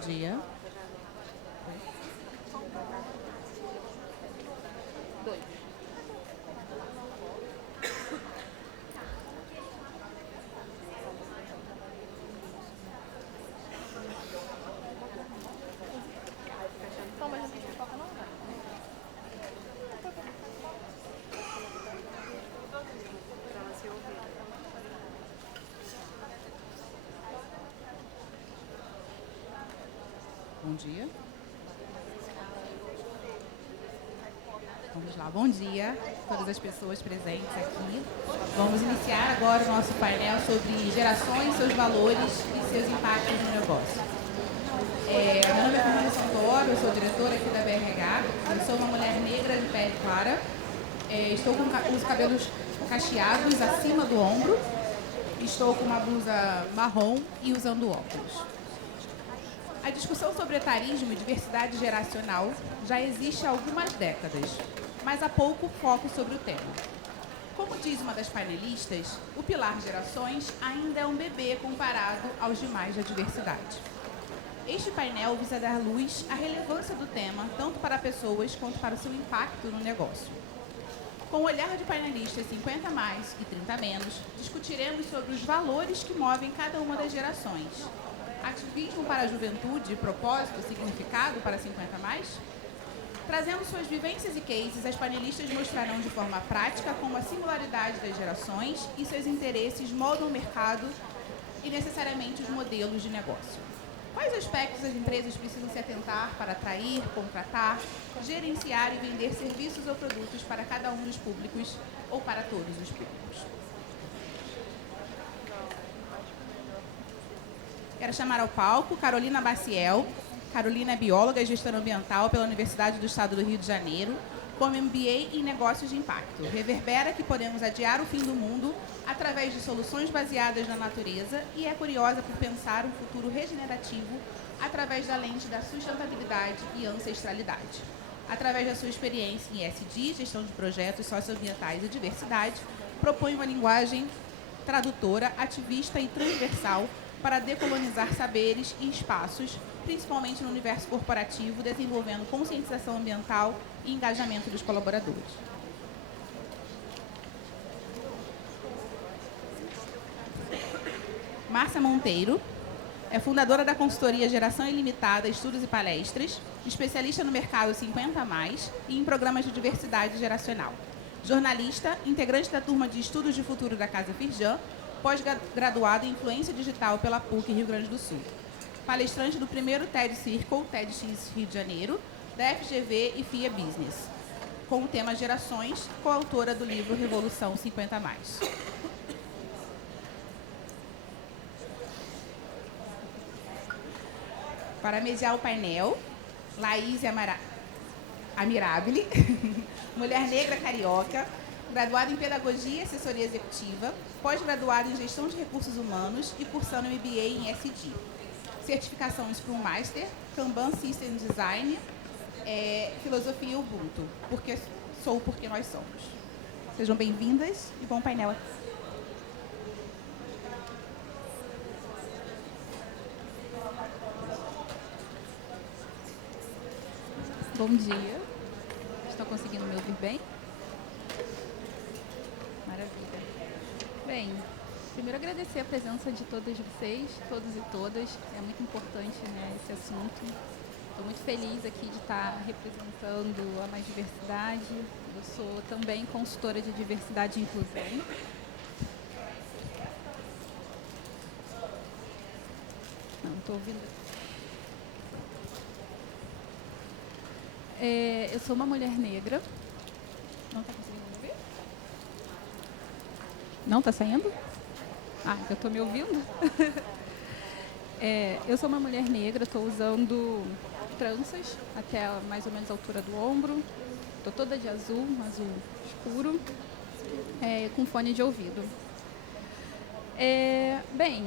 dia. Bom dia. Vamos lá, bom dia a todas as pessoas presentes aqui. Vamos iniciar agora o nosso painel sobre gerações, seus valores e seus impactos no negócio. Meu nome é Fernanda Santoro, eu sou diretora aqui da BRH. Eu sou uma mulher negra de pele clara. Estou com os cabelos cacheados acima do ombro. Estou com uma blusa marrom e usando óculos. A discussão sobre etarismo e diversidade geracional já existe há algumas décadas, mas há pouco foco sobre o tema. Como diz uma das painelistas, o pilar gerações ainda é um bebê comparado aos demais da diversidade. Este painel visa dar luz à relevância do tema, tanto para pessoas quanto para o seu impacto no negócio. Com o olhar de painelistas 50 mais e 30 menos, discutiremos sobre os valores que movem cada uma das gerações. Ativismo para a juventude, propósito, significado para 50 mais? Trazendo suas vivências e cases, as panelistas mostrarão de forma prática como a singularidade das gerações e seus interesses moldam o mercado e necessariamente os modelos de negócio. Quais aspectos as empresas precisam se atentar para atrair, contratar, gerenciar e vender serviços ou produtos para cada um dos públicos ou para todos os públicos? Quero chamar ao palco Carolina Baciel. Carolina é bióloga e gestora ambiental pela Universidade do Estado do Rio de Janeiro, com MBA em Negócios de Impacto. Reverbera que podemos adiar o fim do mundo através de soluções baseadas na natureza e é curiosa por pensar um futuro regenerativo através da lente da sustentabilidade e ancestralidade. Através da sua experiência em ESG, gestão de projetos socioambientais e diversidade, propõe uma linguagem tradutora, ativista e transversal para decolonizar saberes e espaços, principalmente no universo corporativo, desenvolvendo conscientização ambiental e engajamento dos colaboradores. Márcia Monteiro é fundadora da consultoria Geração Ilimitada, Estudos e Palestras, especialista no mercado 50+, e em programas de diversidade geracional. Jornalista, integrante da turma de Estudos de Futuro da Casa Firjan, pós-graduado em Influência Digital pela PUC Rio Grande do Sul. Palestrante do primeiro TED Circle, TEDx Rio de Janeiro, da FGV e FIA Business, com o tema Gerações, coautora do livro Revolução 50+. Para mediar o painel, Laís Amirabile, mulher negra carioca, graduada em Pedagogia e Assessoria Executiva, pós-graduada em Gestão de Recursos Humanos e cursando MBA em ESG. Certificação Scrum Master, Kanban System Design, Filosofia Ubuntu, porque nós somos. Sejam bem-vindas e bom painel aqui. Bom dia. Estão conseguindo me ouvir bem? Maravilha. Bem, primeiro agradecer a presença de todas vocês, todos e todas. É muito importante, né, esse assunto. Estou muito feliz aqui de estar representando a Mais Diversidade. Eu sou também consultora de diversidade e inclusão. Não estou ouvindo. Eu sou uma mulher negra. Não está conseguindo me ouvir? Não está saindo? Eu estou me ouvindo? Eu sou uma mulher negra, estou usando tranças até mais ou menos a altura do ombro. Estou toda de azul, um azul escuro, com fone de ouvido. Bem,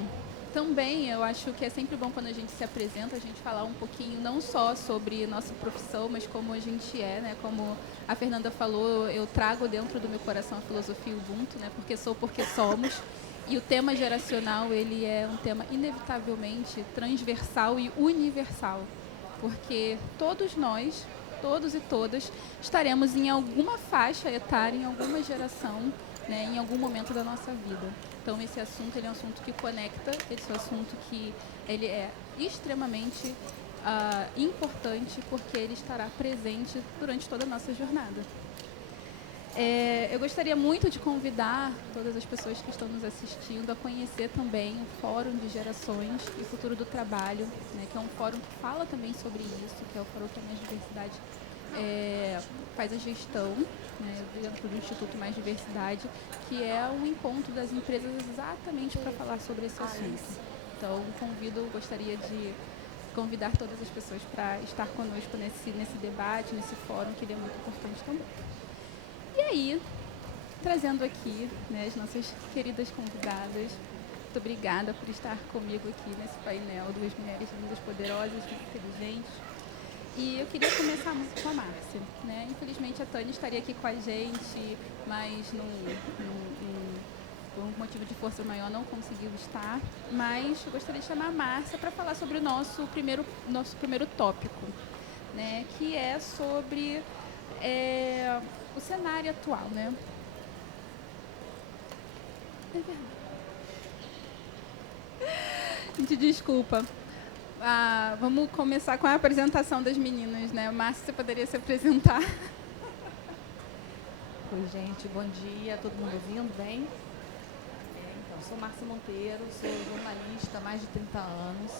também eu acho que é sempre bom quando a gente se apresenta, a gente falar um pouquinho não só sobre nossa profissão, mas como a gente é, né? Como a Fernanda falou, eu trago dentro do meu coração a filosofia Ubuntu, né? Porque sou, porque somos. E o tema geracional, ele é um tema inevitavelmente transversal e universal, porque todos nós, todos e todas, estaremos em alguma faixa etária, em alguma geração, né, em algum momento da nossa vida. Então, esse assunto, ele é um assunto que conecta, esse é um assunto que ele é extremamente importante, porque ele estará presente durante toda a nossa jornada. Eu gostaria muito de convidar todas as pessoas que estão nos assistindo a conhecer também o Fórum de Gerações e Futuro do Trabalho, né, que é um fórum que fala também sobre isso, que é o Fórum que a Mais Diversidade faz a gestão, né, dentro do Instituto Mais Diversidade, que é um encontro das empresas exatamente para falar sobre esse assunto. Então, gostaria de convidar todas as pessoas para estar conosco nesse debate, nesse fórum, que ele é muito importante também. E aí, trazendo aqui, né, as nossas queridas convidadas, muito obrigada por estar comigo aqui nesse painel, duas mulheres lindas, poderosas, inteligentes. E eu queria começar com a Márcia, né? Infelizmente a Tânia estaria aqui com a gente, mas por um motivo de força maior não conseguiu estar. Mas eu gostaria de chamar a Márcia para falar sobre o nosso primeiro tópico, né? Que é sobre o cenário atual, né? É verdade. Gente, desculpa. Vamos começar com a apresentação das meninas, né? Márcia, você poderia se apresentar? Oi, gente, bom dia, todo mundo ouvindo bem? Então, sou Márcia Monteiro, sou jornalista há mais de 30 anos,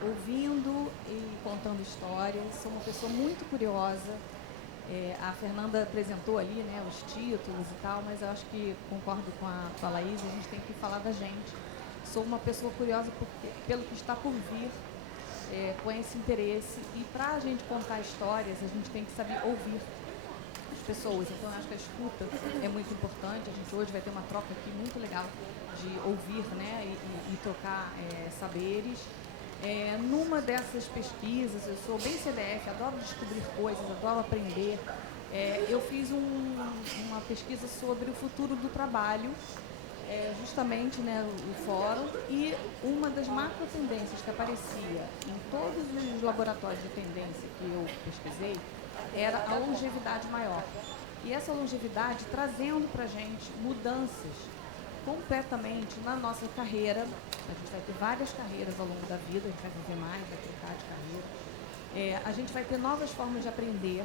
ouvindo e contando histórias, sou uma pessoa muito curiosa. A Fernanda apresentou ali, né, os títulos e tal, mas eu acho que concordo com a Laís, a gente tem que falar da gente. Sou uma pessoa curiosa pelo que está por vir, com esse interesse, e para a gente contar histórias, a gente tem que saber ouvir as pessoas. Então, eu acho que a escuta é muito importante. A gente hoje vai ter uma troca aqui muito legal de ouvir, né, e trocar saberes. Numa dessas pesquisas, eu sou bem CDF, adoro descobrir coisas, adoro aprender. Eu fiz uma pesquisa sobre o futuro do trabalho, justamente, né, o fórum, e uma das macro tendências que aparecia em todos os laboratórios de tendência que eu pesquisei era a longevidade maior. E essa longevidade trazendo para a gente mudanças completamente na nossa carreira. A gente vai ter várias carreiras ao longo da vida, a gente vai viver mais, vai trocar de carreira. A gente vai ter novas formas de aprender.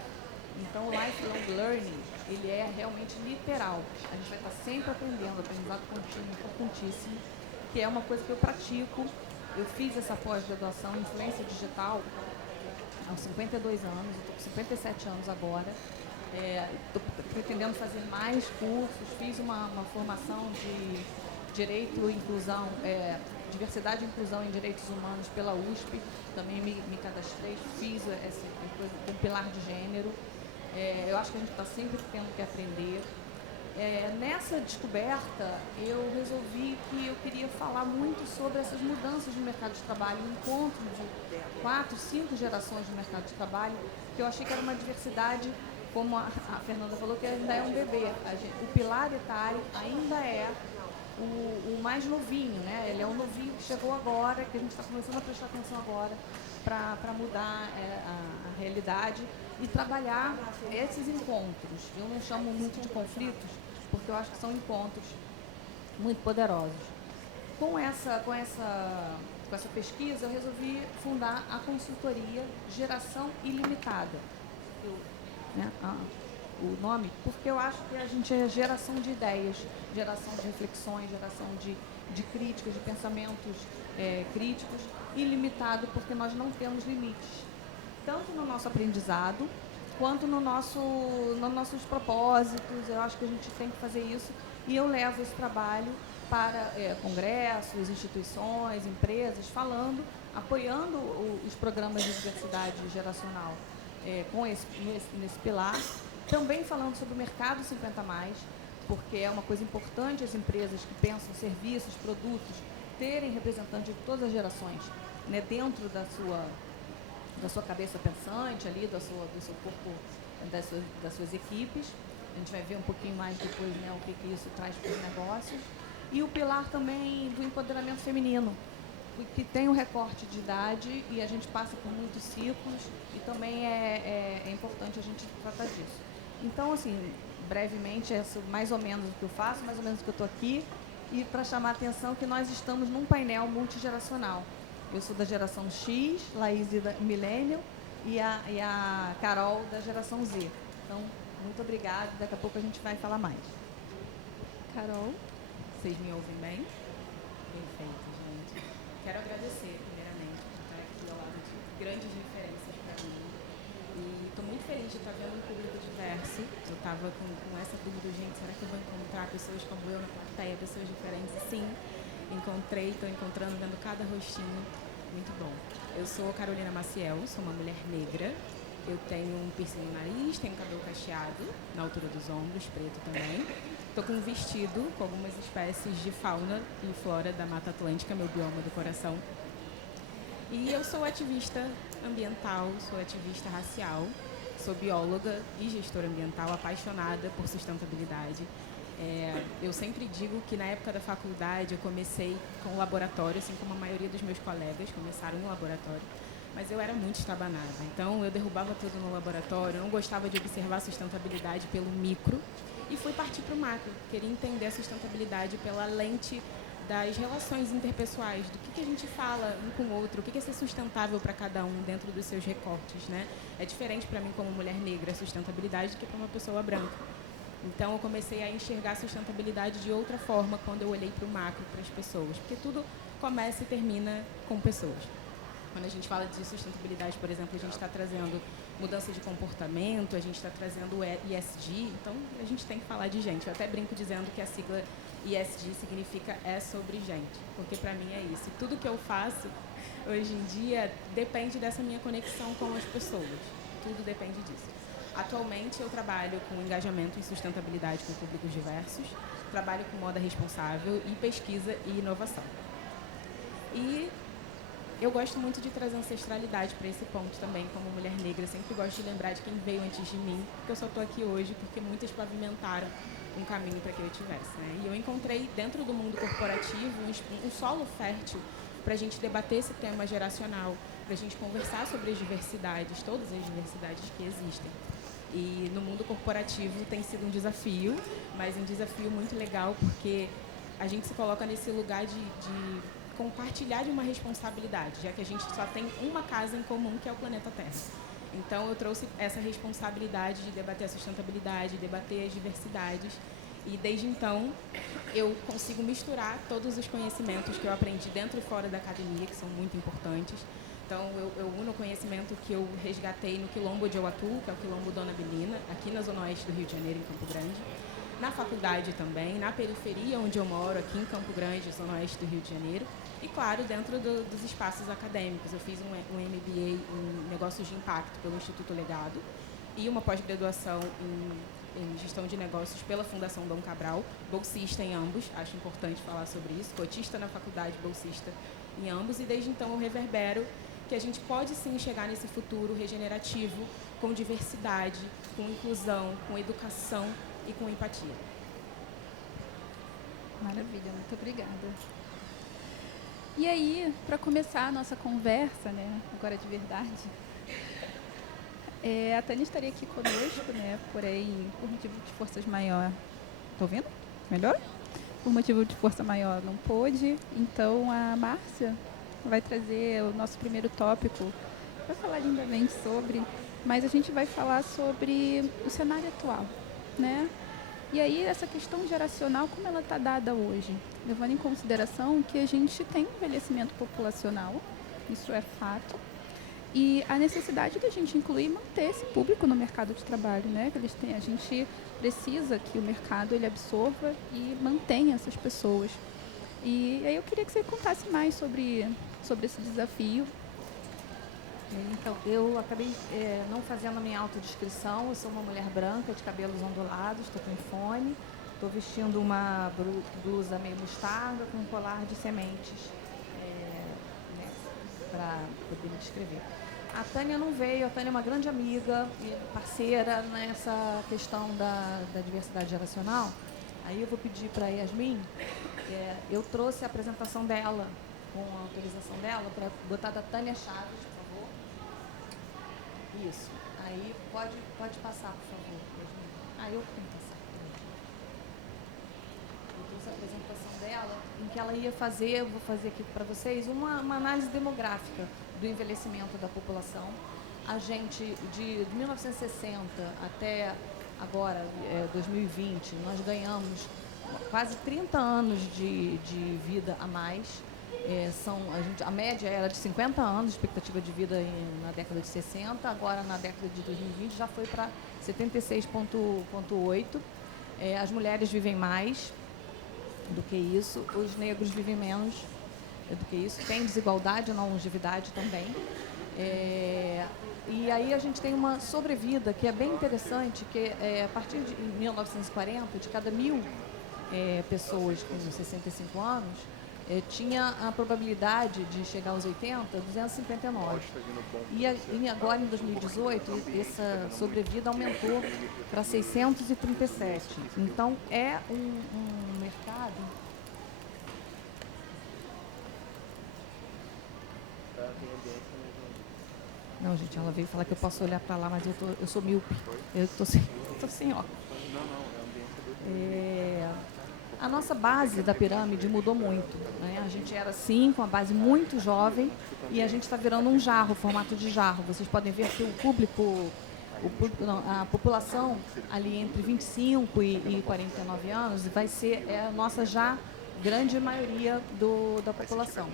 Então, o lifelong learning, ele é realmente literal. A gente vai estar sempre aprendendo, aprendizado contínuo, importantíssimo, que é uma coisa que eu pratico. Eu fiz essa pós-graduação em influência digital aos 52 anos, eu estou com 57 anos agora. Estou pretendendo fazer mais cursos, fiz uma formação de Direito e Inclusão, Diversidade e Inclusão em Direitos Humanos pela USP, também me cadastrei, fiz essa coisa com pilar de gênero. Eu acho que a gente está sempre tendo que aprender. Nessa descoberta, eu resolvi que eu queria falar muito sobre essas mudanças no mercado de trabalho, um encontro de 4, 5 gerações no mercado de trabalho, que eu achei que era uma diversidade, como a Fernanda falou, que ainda é um bebê. O pilar etário ainda é o mais novinho, né? Ele é um novinho que chegou agora, que a gente está começando a prestar atenção agora para mudar a realidade e trabalhar esses encontros. Eu não chamo muito de conflitos, porque eu acho que são encontros muito poderosos. Com essa pesquisa, eu resolvi fundar a consultoria Geração Ilimitada. O nome, porque eu acho que a gente é geração de ideias, geração de reflexões, geração de críticas, de pensamentos críticos, ilimitado, porque nós não temos limites, tanto no nosso aprendizado, quanto nos nossos propósitos. Eu acho que a gente tem que fazer isso, e eu levo esse trabalho para congressos, instituições, empresas, apoiando os programas de diversidade geracional nesse pilar. Também falando sobre o mercado 50+, porque é uma coisa importante as empresas que pensam serviços, produtos, terem representantes de todas as gerações, né, dentro da sua cabeça pensante, ali, do seu corpo, das suas equipes. A gente vai ver um pouquinho mais depois, né, o que isso traz para os negócios. e o pilar também do empoderamento feminino, que tem um recorte de idade e a gente passa por muitos ciclos e também é importante a gente tratar disso. Então, assim, brevemente, é mais ou menos o que eu faço, mais ou menos o que eu estou aqui, e para chamar a atenção que nós estamos num painel multigeracional. Eu sou da geração X, Laís da Millennial e a Carol da geração Z. Então, muito obrigada, daqui a pouco a gente vai falar mais. Carol? Vocês me ouvem bem? Perfeito, gente. Quero agradecer, primeiramente, por estar aqui ao lado de grandes referências para mim. E estou muito feliz de estar vendo um público diverso. Eu estava com essa dúvida, gente, será que eu vou encontrar pessoas como eu na plateia, pessoas diferentes? Sim, encontrei, estou encontrando, vendo cada rostinho. Muito bom. Eu sou Carolina Maciel, sou uma mulher negra. Eu tenho um piercing no nariz, tenho cabelo cacheado, na altura dos ombros, preto também. Estou com um vestido com algumas espécies de fauna e flora da Mata Atlântica, meu bioma do coração. E eu sou ativista ambiental, sou ativista racial, sou bióloga e gestora ambiental, apaixonada por sustentabilidade. Eu sempre digo que na época da faculdade eu comecei com o laboratório, assim como a maioria dos meus colegas começaram no laboratório, mas eu era muito estabanada. Então eu derrubava tudo no laboratório, não gostava de observar a sustentabilidade pelo micro e fui partir para o macro. Queria entender a sustentabilidade pela lente das relações interpessoais, do que a gente fala um com o outro, o que é ser sustentável para cada um dentro dos seus recortes, né? É diferente para mim como mulher negra a sustentabilidade do que para uma pessoa branca. Então, eu comecei a enxergar a sustentabilidade de outra forma quando eu olhei para o macro, para as pessoas. Porque tudo começa e termina com pessoas. Quando a gente fala de sustentabilidade, por exemplo, a gente está trazendo mudança de comportamento, a gente está trazendo o ESG, então a gente tem que falar de gente. Eu até brinco dizendo que a sigla ESG significa é sobre gente, porque para mim é isso. E tudo que eu faço hoje em dia depende dessa minha conexão com as pessoas. Tudo depende disso. Atualmente, eu trabalho com engajamento em sustentabilidade com públicos diversos, trabalho com moda responsável e pesquisa e inovação. E eu gosto muito de trazer ancestralidade para esse ponto também, como mulher negra. Eu sempre gosto de lembrar de quem veio antes de mim, porque eu só estou aqui hoje porque muitas pavimentaram um caminho para que eu tivesse, né? E eu encontrei dentro do mundo corporativo um solo fértil para a gente debater esse tema geracional, para a gente conversar sobre as diversidades, todas as diversidades que existem. E no mundo corporativo tem sido um desafio, mas um desafio muito legal, porque a gente se coloca nesse lugar de compartilhar de uma responsabilidade, já que a gente só tem uma casa em comum, que é o planeta Terra. Então, eu trouxe essa responsabilidade de debater a sustentabilidade, debater as diversidades, e desde então eu consigo misturar todos os conhecimentos que eu aprendi dentro e fora da academia, que são muito importantes. Então, eu uno o conhecimento que eu resgatei no Quilombo de Ouatu, que é o Quilombo Dona Belina, aqui na Zona Oeste do Rio de Janeiro, em Campo Grande. Na faculdade também, na periferia onde eu moro, aqui em Campo Grande, Zona Oeste do Rio de Janeiro. E, claro, dentro dos espaços acadêmicos. Eu fiz um MBA em Negócios de Impacto pelo Instituto Legado e uma pós-graduação em Gestão de Negócios pela Fundação Dom Cabral, bolsista em ambos, acho importante falar sobre isso, cotista na faculdade, bolsista em ambos, e desde então eu reverbero que a gente pode sim chegar nesse futuro regenerativo com diversidade, com inclusão, com educação e com empatia. Maravilha, muito obrigada. E aí, para começar a nossa conversa, né, agora de verdade, a Tânia estaria aqui conosco, né, porém, por motivo de forças maior... Estou ouvindo? Melhor? Por motivo de força maior não pôde, então a Márcia vai trazer o nosso primeiro tópico, vai falar lindamente sobre, mas a gente vai falar sobre o cenário atual, né? E aí essa questão geracional, como ela está dada hoje? Levando em consideração que a gente tem envelhecimento populacional, isso é fato, e a necessidade da gente incluir e manter esse público no mercado de trabalho, né? Que a gente precisa que o mercado ele absorva e mantenha essas pessoas. E aí eu queria que você contasse mais sobre esse desafio. Então, eu acabei não fazendo a minha autodescrição. Eu sou uma mulher branca, de cabelos ondulados, estou com fone, estou vestindo uma blusa meio mostarda com um colar de sementes, para poder me descrever. A Tânia não veio, a Tânia é uma grande amiga e parceira nessa questão da diversidade geracional. Aí eu vou pedir para a Yasmin Eu trouxe a apresentação dela, com a autorização dela, para botar da Tânia Chaves, por favor. Isso. Aí pode passar, por favor. Eu tenho que passar. Eu trouxe a apresentação dela, em que ela ia fazer, eu vou fazer aqui para vocês, uma análise demográfica do envelhecimento da população. A gente, de 1960 até agora, 2020, nós ganhamos quase 30 anos de vida a mais. A média era de 50 anos, expectativa de vida na década de 60, agora na década de 2020 já foi para 76,8. As mulheres vivem mais do que isso, os negros vivem menos do que isso, tem desigualdade na longevidade também. E aí a gente tem uma sobrevida que é bem interessante, que a partir de 1940, de cada 1.000 pessoas com 65 anos, tinha a probabilidade de chegar aos 80, 259. E agora, em 2018, essa sobrevida aumentou para 637. Então, é um mercado... Não, gente, ela veio falar que eu posso olhar para lá, mas eu sou míope. Eu estou sem óculos. A nossa base da pirâmide mudou muito, né? A gente era, sim, com uma base muito jovem, e a gente está virando um jarro, formato de jarro. Vocês podem ver que a população ali entre 25 e 49 anos vai ser a nossa já grande maioria da população.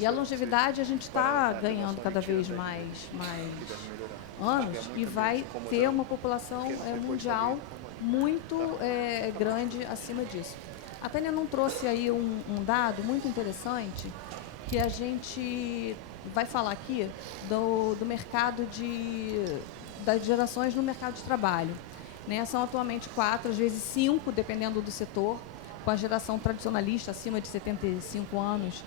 E a longevidade, a gente está ganhando cada vez mais anos e vai ter uma população mundial muito grande acima disso. A Tânia não trouxe aí um dado muito interessante que a gente vai falar aqui do mercado das gerações no mercado de trabalho. Né? São atualmente 4, às vezes 5, dependendo do setor, com a geração tradicionalista acima de 75 anos,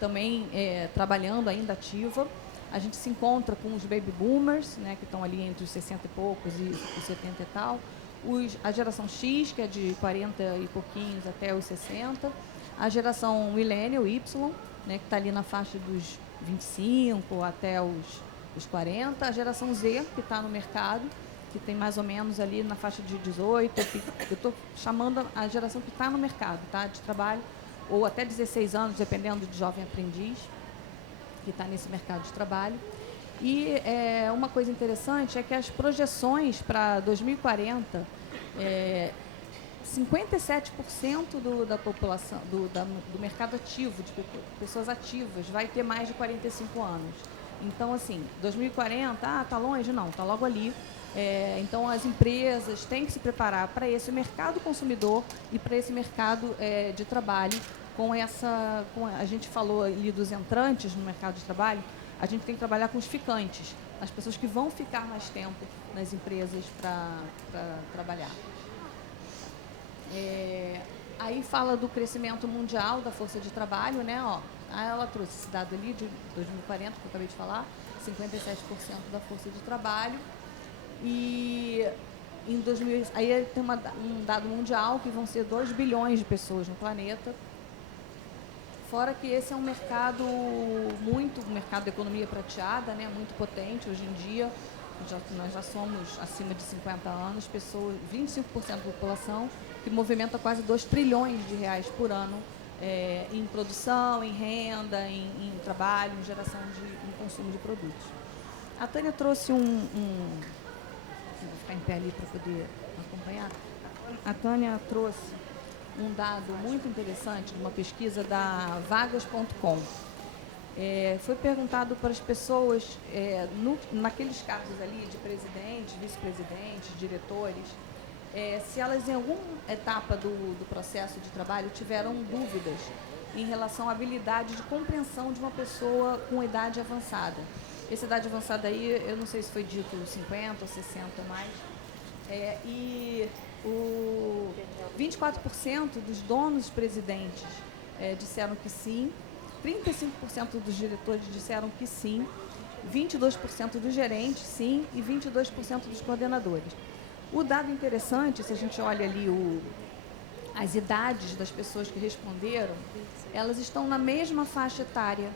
também trabalhando ainda ativa. A gente se encontra com os baby boomers, né, que estão ali entre os 60 e poucos e os 70 e tal. A geração X, que é de 40 e pouquinhos até os 60. A geração Millennial Y, né, que está ali na faixa dos 25 até os 40. A geração Z, que está no mercado, que tem mais ou menos ali na faixa de 18. Eu estou chamando a geração que está no mercado, tá, de trabalho, ou até 16 anos, dependendo de jovem aprendiz, que está nesse mercado de trabalho. E uma coisa interessante é que as projeções para 2040, 57% da população, do mercado ativo, de pessoas ativas, vai ter mais de 45 anos. Então, assim, 2040, está longe? Não, está logo ali. Então, as empresas têm que se preparar para esse mercado consumidor e para esse mercado de trabalho. A gente falou ali dos entrantes no mercado de trabalho, a gente tem que trabalhar com os ficantes, as pessoas que vão ficar mais tempo nas empresas para trabalhar. Aí fala do crescimento mundial da força de trabalho, né? Aí ela trouxe esse dado ali de 2040, que eu acabei de falar, 57% da força de trabalho. E em 2000, aí tem um dado mundial que vão ser 2 bilhões de pessoas no planeta. Fora que esse é um mercado um mercado de economia prateada, né, muito potente hoje em dia. Nós já somos acima de 50 anos, 25% da população, que movimenta quase 2 trilhões de reais por ano em produção, em renda, em trabalho, em geração em consumo de produtos. A Tânia trouxe vou ficar em pé ali para poder acompanhar. A Tânia trouxe um dado muito interessante de uma pesquisa da vagas.com. Foi perguntado para as pessoas, naqueles cargos ali de presidentes, vice-presidentes, diretores, se elas em alguma etapa do processo de trabalho tiveram dúvidas em relação à habilidade de compreensão de uma pessoa com idade avançada. Essa idade avançada aí, eu não sei se foi dito 50 ou 60 mais, e 24% dos donos presidentes disseram que sim, 35% dos diretores disseram que sim, 22% dos gerentes sim e 22% dos coordenadores. O dado interessante, se a gente olha ali as idades das pessoas que responderam, elas estão na mesma faixa etária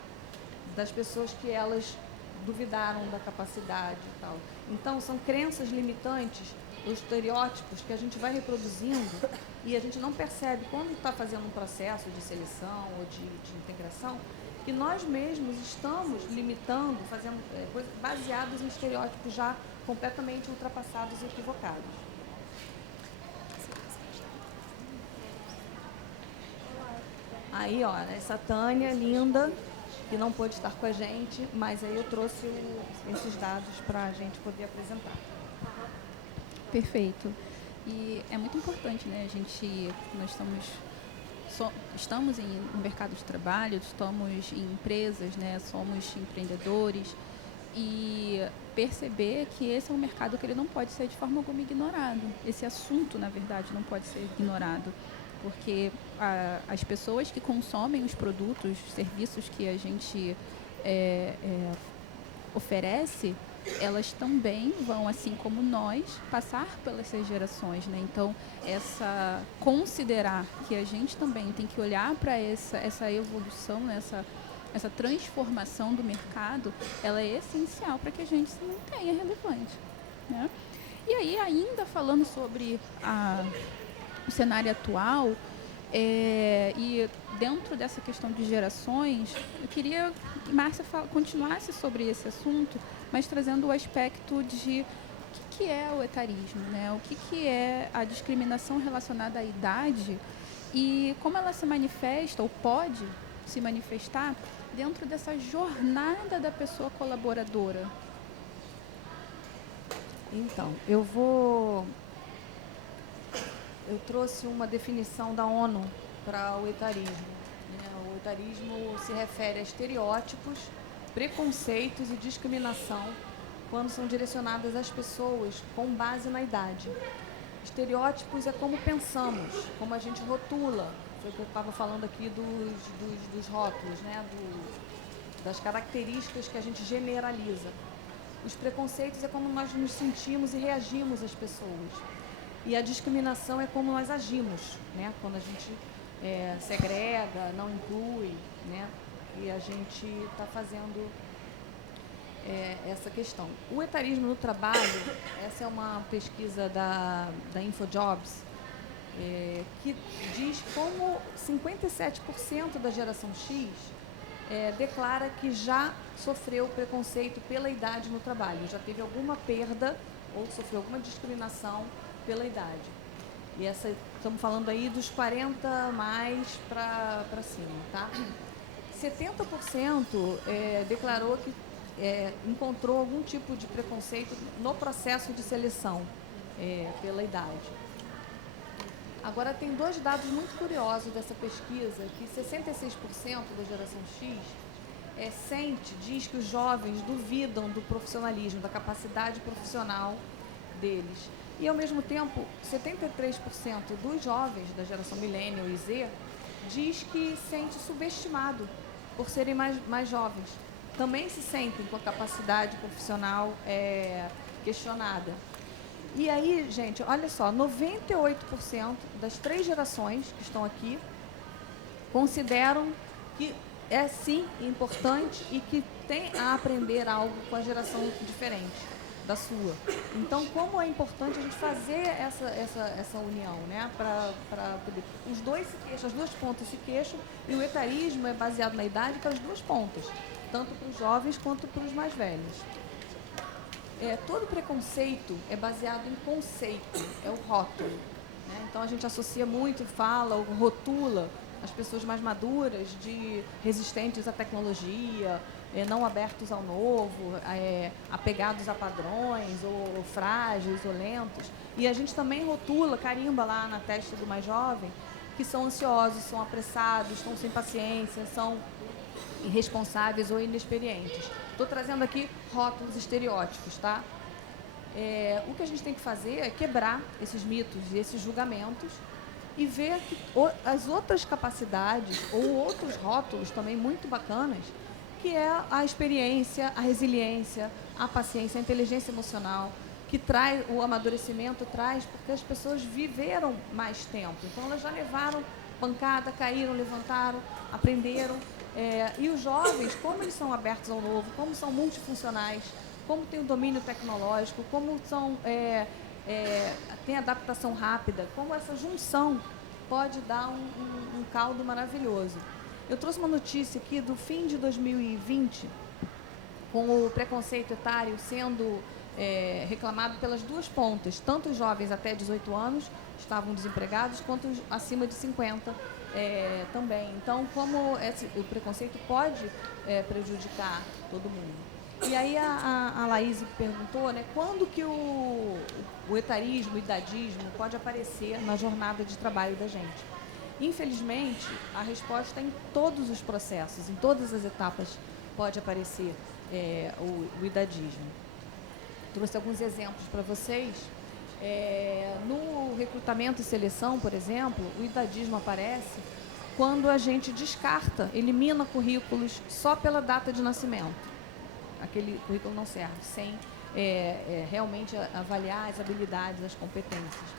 das pessoas que elas duvidaram da capacidade e tal. Então, são crenças limitantes, os estereótipos que a gente vai reproduzindo e a gente não percebe quando está fazendo um processo de seleção ou de integração, que nós mesmos estamos limitando, fazendo coisas baseadas em estereótipos já completamente ultrapassados e equivocados. Aí, ó, essa Tânia linda, que não pôde estar com a gente, mas aí eu trouxe esses dados para a gente poder apresentar. Perfeito. E é muito importante, né? Nós estamos no mercado de trabalho, estamos em empresas, né? Somos empreendedores e perceber que esse é um mercado que ele não pode ser de forma alguma ignorado. Esse assunto, na verdade, não pode ser ignorado, porque as pessoas que consomem os produtos, serviços que a gente oferece, elas também vão, assim como nós, passar pelas gerações, né? Então, considerar que a gente também tem que olhar para essa evolução, essa transformação do mercado, ela é essencial para que a gente se mantenha relevante, né? E aí, ainda falando sobre o cenário atual, e dentro dessa questão de gerações, eu queria que Márcia continuasse sobre esse assunto, mas trazendo o aspecto de o que é o etarismo, né? O que é a discriminação relacionada à idade e como ela se manifesta ou pode se manifestar dentro dessa jornada da pessoa colaboradora. Então, eu trouxe uma definição da ONU para o etarismo. O etarismo se refere a estereótipos, preconceitos e discriminação quando são direcionadas às pessoas com base na idade. Estereótipos é como pensamos, como a gente rotula. Foi o que eu estava falando aqui dos rótulos, né? Das características que a gente generaliza. Os preconceitos é como nós nos sentimos e reagimos às pessoas. E a discriminação é como nós agimos, né? Quando a gente segrega, não inclui, né? E a gente está fazendo essa questão. O etarismo no trabalho, essa é uma pesquisa da InfoJobs, que diz como 57% da geração X declara que já sofreu preconceito pela idade no trabalho, já teve alguma perda ou sofreu alguma discriminação pela idade. E estamos falando aí dos 40 mais para cima, tá? 70% declarou que encontrou algum tipo de preconceito no processo de seleção pela idade. Agora, tem dois dados muito curiosos dessa pesquisa, que 66% da geração X diz que os jovens duvidam do profissionalismo, da capacidade profissional deles. E, ao mesmo tempo, 73% dos jovens da geração Millennial e Z diz que sente subestimado por serem mais jovens. Também se sentem com a capacidade profissional questionada. E aí, gente, olha só, 98% das 3 gerações que estão aqui consideram que é, sim, importante e que tem a aprender algo com a geração diferente da sua. Então, como é importante a gente fazer essa união, né? Para poder... Os dois se queixam, as duas pontas se queixam, e o etarismo é baseado na idade para as duas pontas, tanto para os jovens quanto para os mais velhos. Todo preconceito é baseado em conceito, é o rótulo, né? Então, a gente associa muito, fala, rotula as pessoas mais maduras de resistentes à tecnologia, não abertos ao novo, apegados a padrões, ou frágeis, ou lentos. E a gente também rotula, carimba lá na testa do mais jovem, que são ansiosos, são apressados, estão sem paciência, são irresponsáveis ou inexperientes. Estou trazendo aqui rótulos estereótipos, tá? O que a gente tem que fazer é quebrar esses mitos e esses julgamentos e ver que as outras capacidades ou outros rótulos também muito bacanas, que é a experiência, a resiliência, a paciência, a inteligência emocional, que traz, o amadurecimento traz, porque as pessoas viveram mais tempo. Então, elas já levaram pancada, caíram, levantaram, aprenderam. E os jovens, como eles são abertos ao novo, como são multifuncionais, como têm o domínio tecnológico, como têm adaptação rápida, como essa junção pode dar um caldo maravilhoso. Eu trouxe uma notícia aqui do fim de 2020, com o preconceito etário sendo reclamado pelas duas pontas, tanto os jovens até 18 anos estavam desempregados, quanto os acima de 50 também. Então, como o preconceito pode prejudicar todo mundo. E aí a Laís perguntou, né, quando que o etarismo, o idadismo pode aparecer na jornada de trabalho da gente? Infelizmente, a resposta é em todos os processos, em todas as etapas pode aparecer o idadismo. Trouxe alguns exemplos para vocês. No recrutamento e seleção, por exemplo, o idadismo aparece quando a gente descarta, elimina currículos só pela data de nascimento. Aquele currículo não serve, sem realmente avaliar as habilidades, as competências.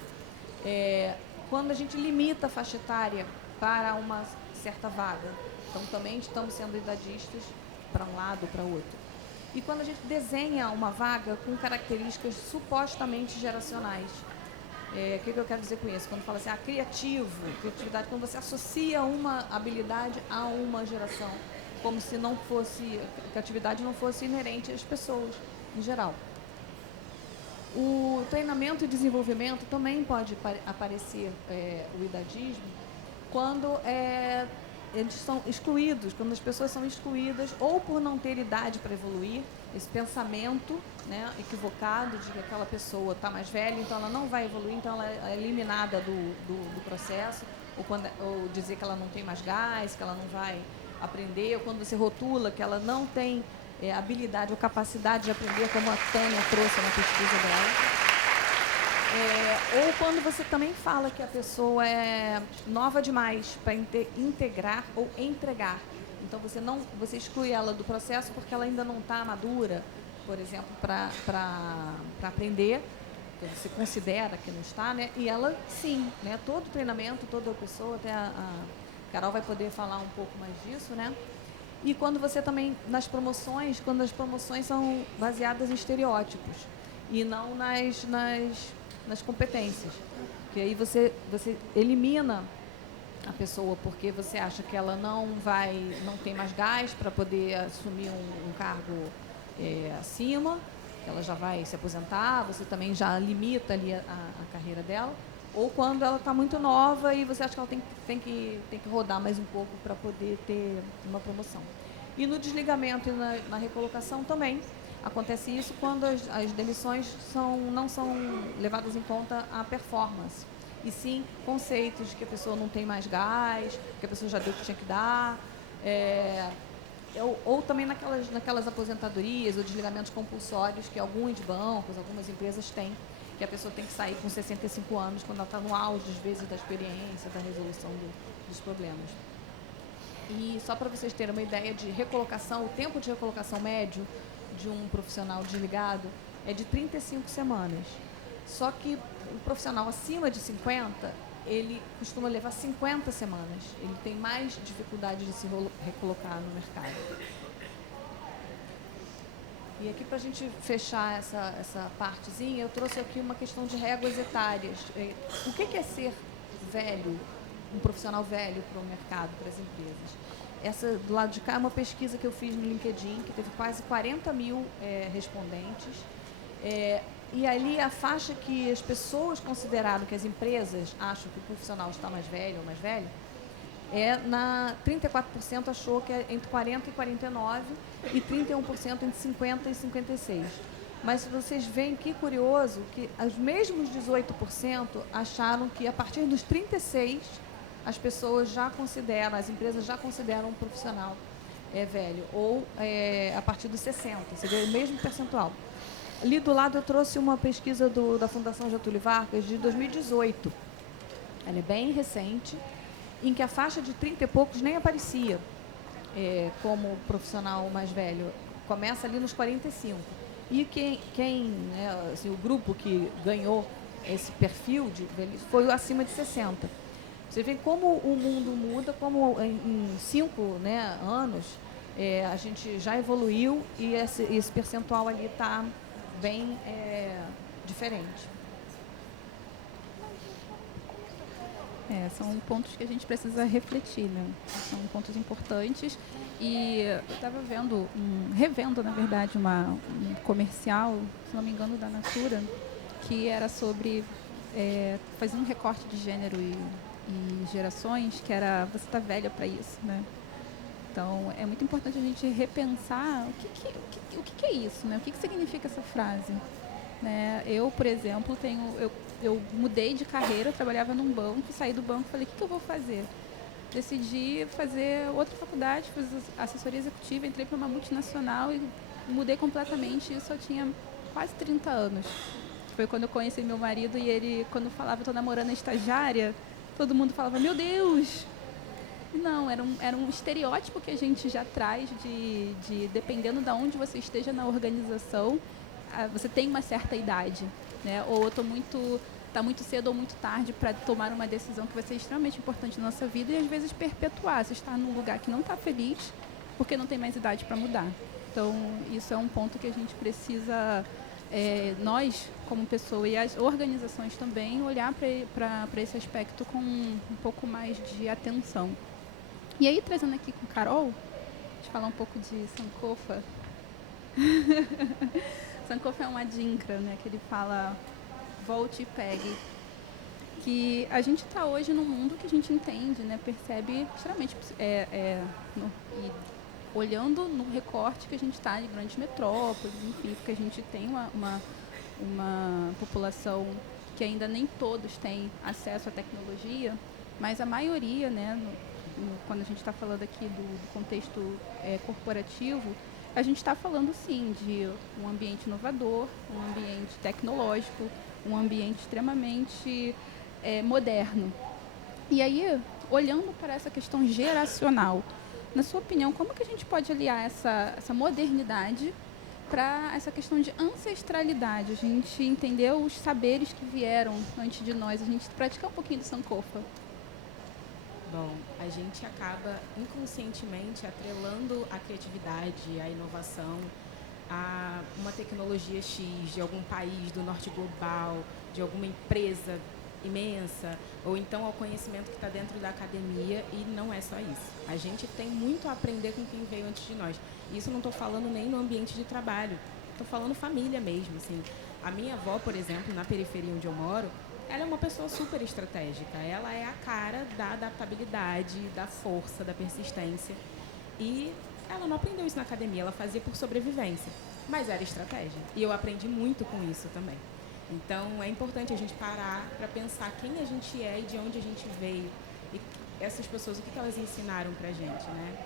Quando a gente limita a faixa etária para uma certa vaga, então também estamos sendo idadistas para um lado ou para outro. E quando a gente desenha uma vaga com características supostamente geracionais. O que eu quero dizer com isso? Quando fala assim, criatividade, quando você associa uma habilidade a uma geração, como se não fosse, a criatividade não fosse inerente às pessoas, em geral. O treinamento e desenvolvimento também pode aparecer o idadismo quando eles são excluídos, quando as pessoas são excluídas ou por não ter idade para evoluir, esse pensamento, né, equivocado de que aquela pessoa está mais velha, então ela não vai evoluir, então ela é eliminada do processo, ou dizer que ela não tem mais gás, que ela não vai aprender, ou quando você rotula que ela não tem habilidade ou capacidade de aprender, como a Tânia trouxe na pesquisa dela. Ou quando você também fala que a pessoa é nova demais para integrar ou entregar. Então, você exclui ela do processo porque ela ainda não está madura, por exemplo, para aprender. Você considera que não está, né? E ela, sim, né? Todo treinamento, toda pessoa, até a Carol vai poder falar um pouco mais disso, né? E quando você também, quando as promoções são baseadas em estereótipos e não nas competências. Porque aí você elimina a pessoa porque você acha que ela não tem mais gás para poder assumir um cargo acima, que ela já vai se aposentar, você também já limita ali a carreira dela. Ou quando ela está muito nova e você acha que ela tem que rodar mais um pouco para poder ter uma promoção. E no desligamento e na recolocação também acontece isso quando as demissões não são levadas em conta a performance, e sim conceitos de que a pessoa não tem mais gás, que a pessoa já deu o que tinha que dar, ou também naquelas aposentadorias ou desligamentos compulsórios que alguns bancos, algumas empresas têm, que a pessoa tem que sair com 65 anos, quando ela está no auge, às vezes, da experiência, da resolução dos problemas. E só para vocês terem uma ideia de recolocação, o tempo de recolocação médio de um profissional desligado é de 35 semanas. Só que o profissional acima de 50, ele costuma levar 50 semanas. Ele tem mais dificuldade de se recolocar no mercado. E aqui, para a gente fechar essa partezinha, eu trouxe aqui uma questão de réguas etárias. O que é ser velho, um profissional velho para o mercado, para as empresas? Essa do lado de cá é uma pesquisa que eu fiz no LinkedIn, que teve quase 40 mil respondentes. E ali a faixa que as pessoas consideraram, que as empresas acham que o profissional está mais velho ou mais velho, 34% achou que é entre 40 e 49 e 31% entre 50 e 56. Mas vocês veem que curioso que os mesmos 18% acharam que a partir dos 36 as pessoas já consideram, as empresas já consideram um profissional velho, ou a partir dos 60, você vê o mesmo percentual. Ali do lado eu trouxe uma pesquisa da Fundação Getúlio Vargas de 2018. Ela é bem recente, em que a faixa de 30 e poucos nem aparecia como profissional mais velho. Começa ali nos 45. E né, assim, o grupo que ganhou esse perfil foi acima de 60. Você vê como o mundo muda, como em 5, né, anos a gente já evoluiu e esse percentual ali está bem diferente. São pontos que a gente precisa refletir, né? São pontos importantes. E eu estava revendo, na verdade, um comercial, se não me engano, da Natura, que era sobre fazer um recorte de gênero e gerações, que era você tá velha para isso, né? Então, é muito importante a gente repensar o que é isso, né? O que significa essa frase. Né? Eu, por exemplo, eu mudei de carreira, eu trabalhava num banco, saí do banco e falei, o que eu vou fazer? Decidi fazer outra faculdade, fiz assessoria executiva, entrei para uma multinacional e mudei completamente. Isso eu tinha quase 30 anos. Foi quando eu conheci meu marido e ele, quando falava, estou namorando a estagiária, todo mundo falava, meu Deus! Não, era um estereótipo que a gente já traz de dependendo de onde você esteja na organização, você tem uma certa idade, né? Ou está muito cedo ou muito tarde para tomar uma decisão que vai ser extremamente importante na nossa vida e às vezes perpetuar. Você está num lugar que não está feliz porque não tem mais idade para mudar. Então, isso é um ponto que a gente precisa, nós como pessoa e as organizações também, olhar para esse aspecto com um pouco mais de atenção. E aí, trazendo aqui com Carol, deixa eu falar um pouco de Sankofa. Sankofa é uma adinkra, né, que ele fala volte e pegue. Que a gente está hoje num mundo que a gente entende, né, percebe extremamente, e olhando no recorte que a gente está de grandes metrópoles, enfim, porque a gente tem uma população que ainda nem todos têm acesso à tecnologia, mas a maioria, né, quando a gente está falando aqui do contexto corporativo, a gente está falando, sim, de um ambiente inovador, um ambiente tecnológico, um ambiente extremamente moderno. E aí, olhando para essa questão geracional, na sua opinião, como que a gente pode aliar essa modernidade para essa questão de ancestralidade? A gente entender os saberes que vieram antes de nós, a gente praticar um pouquinho do Sankofa. Bom, a gente acaba inconscientemente atrelando a criatividade, a inovação a uma tecnologia X de algum país do norte global, de alguma empresa imensa, ou então ao conhecimento que está dentro da academia, e não é só isso. A gente tem muito a aprender com quem veio antes de nós. Isso não estou falando nem no ambiente de trabalho, estou falando família mesmo. Assim. A minha avó, por exemplo, na periferia onde eu moro, ela é uma pessoa super estratégica. Ela é a cara da adaptabilidade, da força, da persistência. E ela não aprendeu isso na academia, ela fazia por sobrevivência. Mas era estratégia. E eu aprendi muito com isso também. Então, é importante a gente parar para pensar quem a gente é e de onde a gente veio. E essas pessoas, o que elas ensinaram para a gente, né?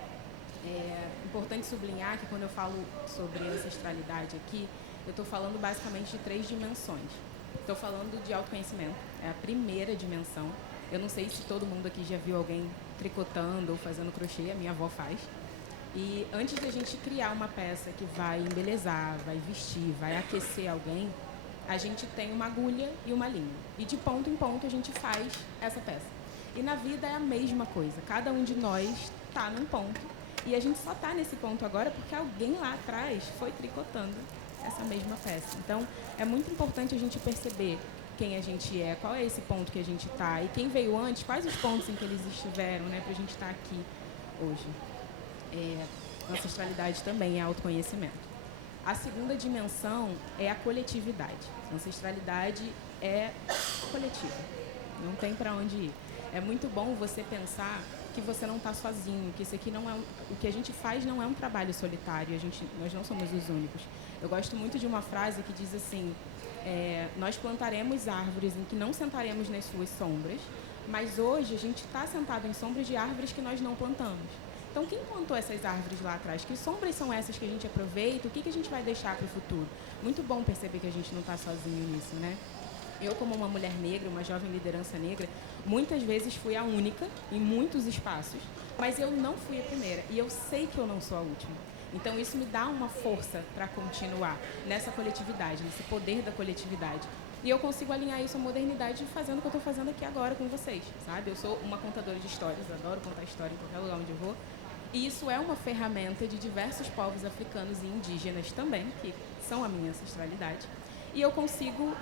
É importante sublinhar que quando eu falo sobre ancestralidade aqui, eu estou falando basicamente de 3 dimensões. Estou falando de autoconhecimento, é a primeira dimensão. Eu não sei se todo mundo aqui já viu alguém tricotando ou fazendo crochê, a minha avó faz. E antes de a gente criar uma peça que vai embelezar, vai vestir, vai aquecer alguém, a gente tem uma agulha e uma linha. E de ponto em ponto a gente faz essa peça. E na vida é a mesma coisa. Cada um de nós está num ponto. E a gente só está nesse ponto agora porque alguém lá atrás foi tricotando essa mesma peça. Então, é muito importante a gente perceber quem a gente é, qual é esse ponto que a gente está e quem veio antes, quais os pontos em que eles estiveram, né, para a gente estar aqui hoje. Ancestralidade também é autoconhecimento. A segunda dimensão é a coletividade. Ancestralidade é coletiva, não tem para onde ir. É muito bom você pensar que você não está sozinho, que isso aqui não é o que a gente faz não é um trabalho solitário. Nós não somos os únicos. Eu gosto muito de uma frase que diz assim: nós plantaremos árvores em que não sentaremos nas suas sombras, mas hoje a gente está sentado em sombras de árvores que nós não plantamos. Então, quem plantou essas árvores lá atrás? Que sombras são essas que a gente aproveita? O que a gente vai deixar para o futuro? Muito bom perceber que a gente não está sozinho nisso, né? Eu, como uma mulher negra, uma jovem liderança negra, muitas vezes fui a única em muitos espaços, mas eu não fui a primeira. E eu sei que eu não sou a última. Então, isso me dá uma força para continuar nessa coletividade, nesse poder da coletividade. E eu consigo alinhar isso à modernidade fazendo o que eu estou fazendo aqui agora com vocês, sabe? Eu sou uma contadora de histórias, adoro contar história em qualquer lugar onde eu vou. E isso é uma ferramenta de diversos povos africanos e indígenas também, que são a minha ancestralidade. E eu consigo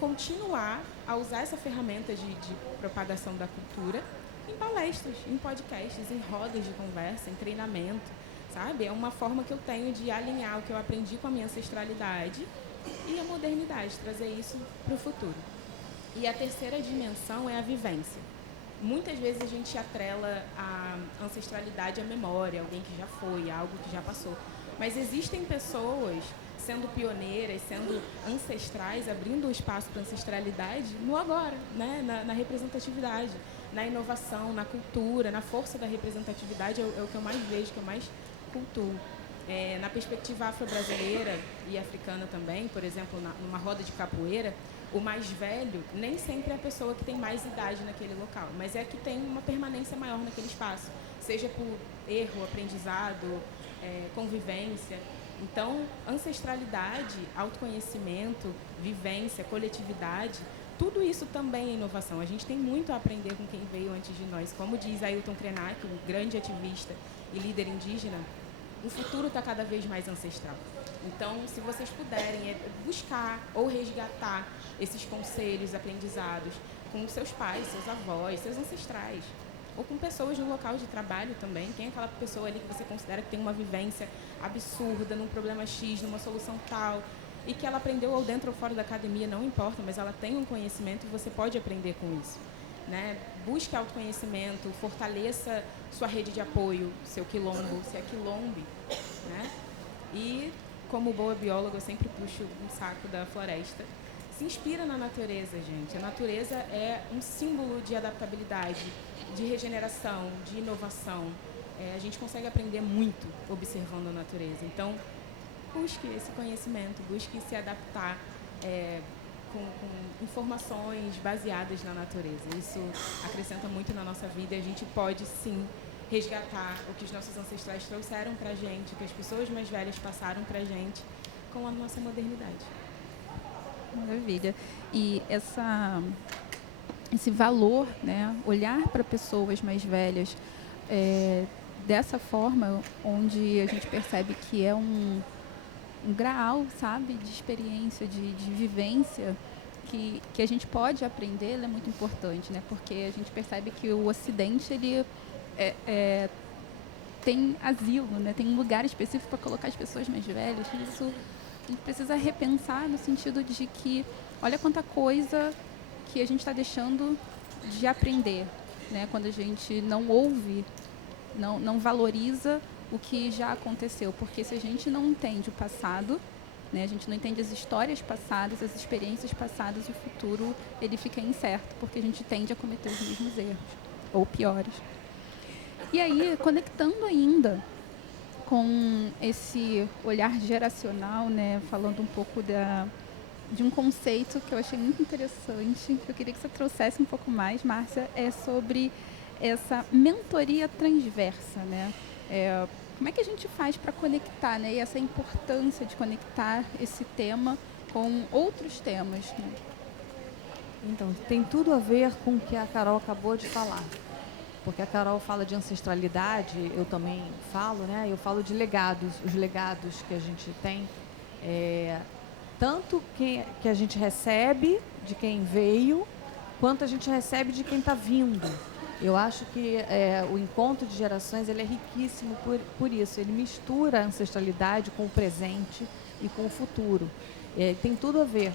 continuar a usar essa ferramenta de propagação da cultura em palestras, em podcasts, em rodas de conversa, em treinamento, sabe? É uma forma que eu tenho de alinhar o que eu aprendi com a minha ancestralidade e a modernidade, trazer isso para o futuro. E a terceira dimensão é a vivência. Muitas vezes a gente atrela a ancestralidade à memória, alguém que já foi, algo que já passou. Mas existem pessoas sendo pioneiras, sendo ancestrais, abrindo o espaço para a ancestralidade no agora, né? Na representatividade, na inovação, na cultura, na força da representatividade é o que eu mais vejo, que eu mais cultuo. Na perspectiva afro-brasileira e africana também, por exemplo, numa roda de capoeira, o mais velho nem sempre é a pessoa que tem mais idade naquele local, mas é que tem uma permanência maior naquele espaço, seja por erro, aprendizado, convivência. Então, ancestralidade, autoconhecimento, vivência, coletividade, tudo isso também é inovação. A gente tem muito a aprender com quem veio antes de nós. Como diz Ailton Krenak, um grande ativista e líder indígena, o futuro está cada vez mais ancestral. Então, se vocês puderem buscar ou resgatar esses conselhos, aprendizados com seus pais, seus avós, seus ancestrais, ou com pessoas no local de trabalho também. Quem é aquela pessoa ali que você considera que tem uma vivência absurda num problema X, numa solução tal, e que ela aprendeu ou dentro ou fora da academia, não importa, mas ela tem um conhecimento e você pode aprender com isso, né? Busque autoconhecimento, fortaleça sua rede de apoio, seu quilombo, se aquilombe, né? E, como boa bióloga, eu sempre puxo um saco da floresta. Se inspira na natureza, gente. A natureza é um símbolo de adaptabilidade, de regeneração, de inovação. A gente consegue aprender muito observando a natureza. Então, busque esse conhecimento, busque se adaptar com informações baseadas na natureza. Isso acrescenta muito na nossa vida e a gente pode, sim, resgatar o que os nossos ancestrais trouxeram para a gente, o que as pessoas mais velhas passaram para a gente com a nossa modernidade. Maravilha. E esse valor, né, olhar para pessoas mais velhas dessa forma, onde a gente percebe que é um grau, sabe, de experiência, de vivência que a gente pode aprender, é muito importante, né? Porque a gente percebe que o Ocidente ele tem asilo, né? Tem um lugar específico para colocar as pessoas mais velhas. Isso a gente precisa repensar no sentido de que olha quanta coisa que a gente está deixando de aprender, né? Quando a gente não ouve, não valoriza o que já aconteceu, porque se a gente não entende o passado, né, a gente não entende as histórias passadas, as experiências passadas, o futuro ele fica incerto, porque a gente tende a cometer os mesmos erros, ou piores. E aí, conectando ainda com esse olhar geracional, né, falando um pouco de um conceito que eu achei muito interessante, que eu queria que você trouxesse um pouco mais, Márcia, é sobre essa mentoria transversa, né? Como é que a gente faz para conectar, né? E essa importância de conectar esse tema com outros temas, né? Então, tem tudo a ver com o que a Carol acabou de falar. Porque a Carol fala de ancestralidade, eu também falo, né? Eu falo de legados, os legados que a gente tem, tanto que a gente recebe de quem veio, quanto a gente recebe de quem está vindo. Eu acho que o encontro de gerações ele é riquíssimo por isso. Ele mistura a ancestralidade com o presente e com o futuro. Tem tudo a ver.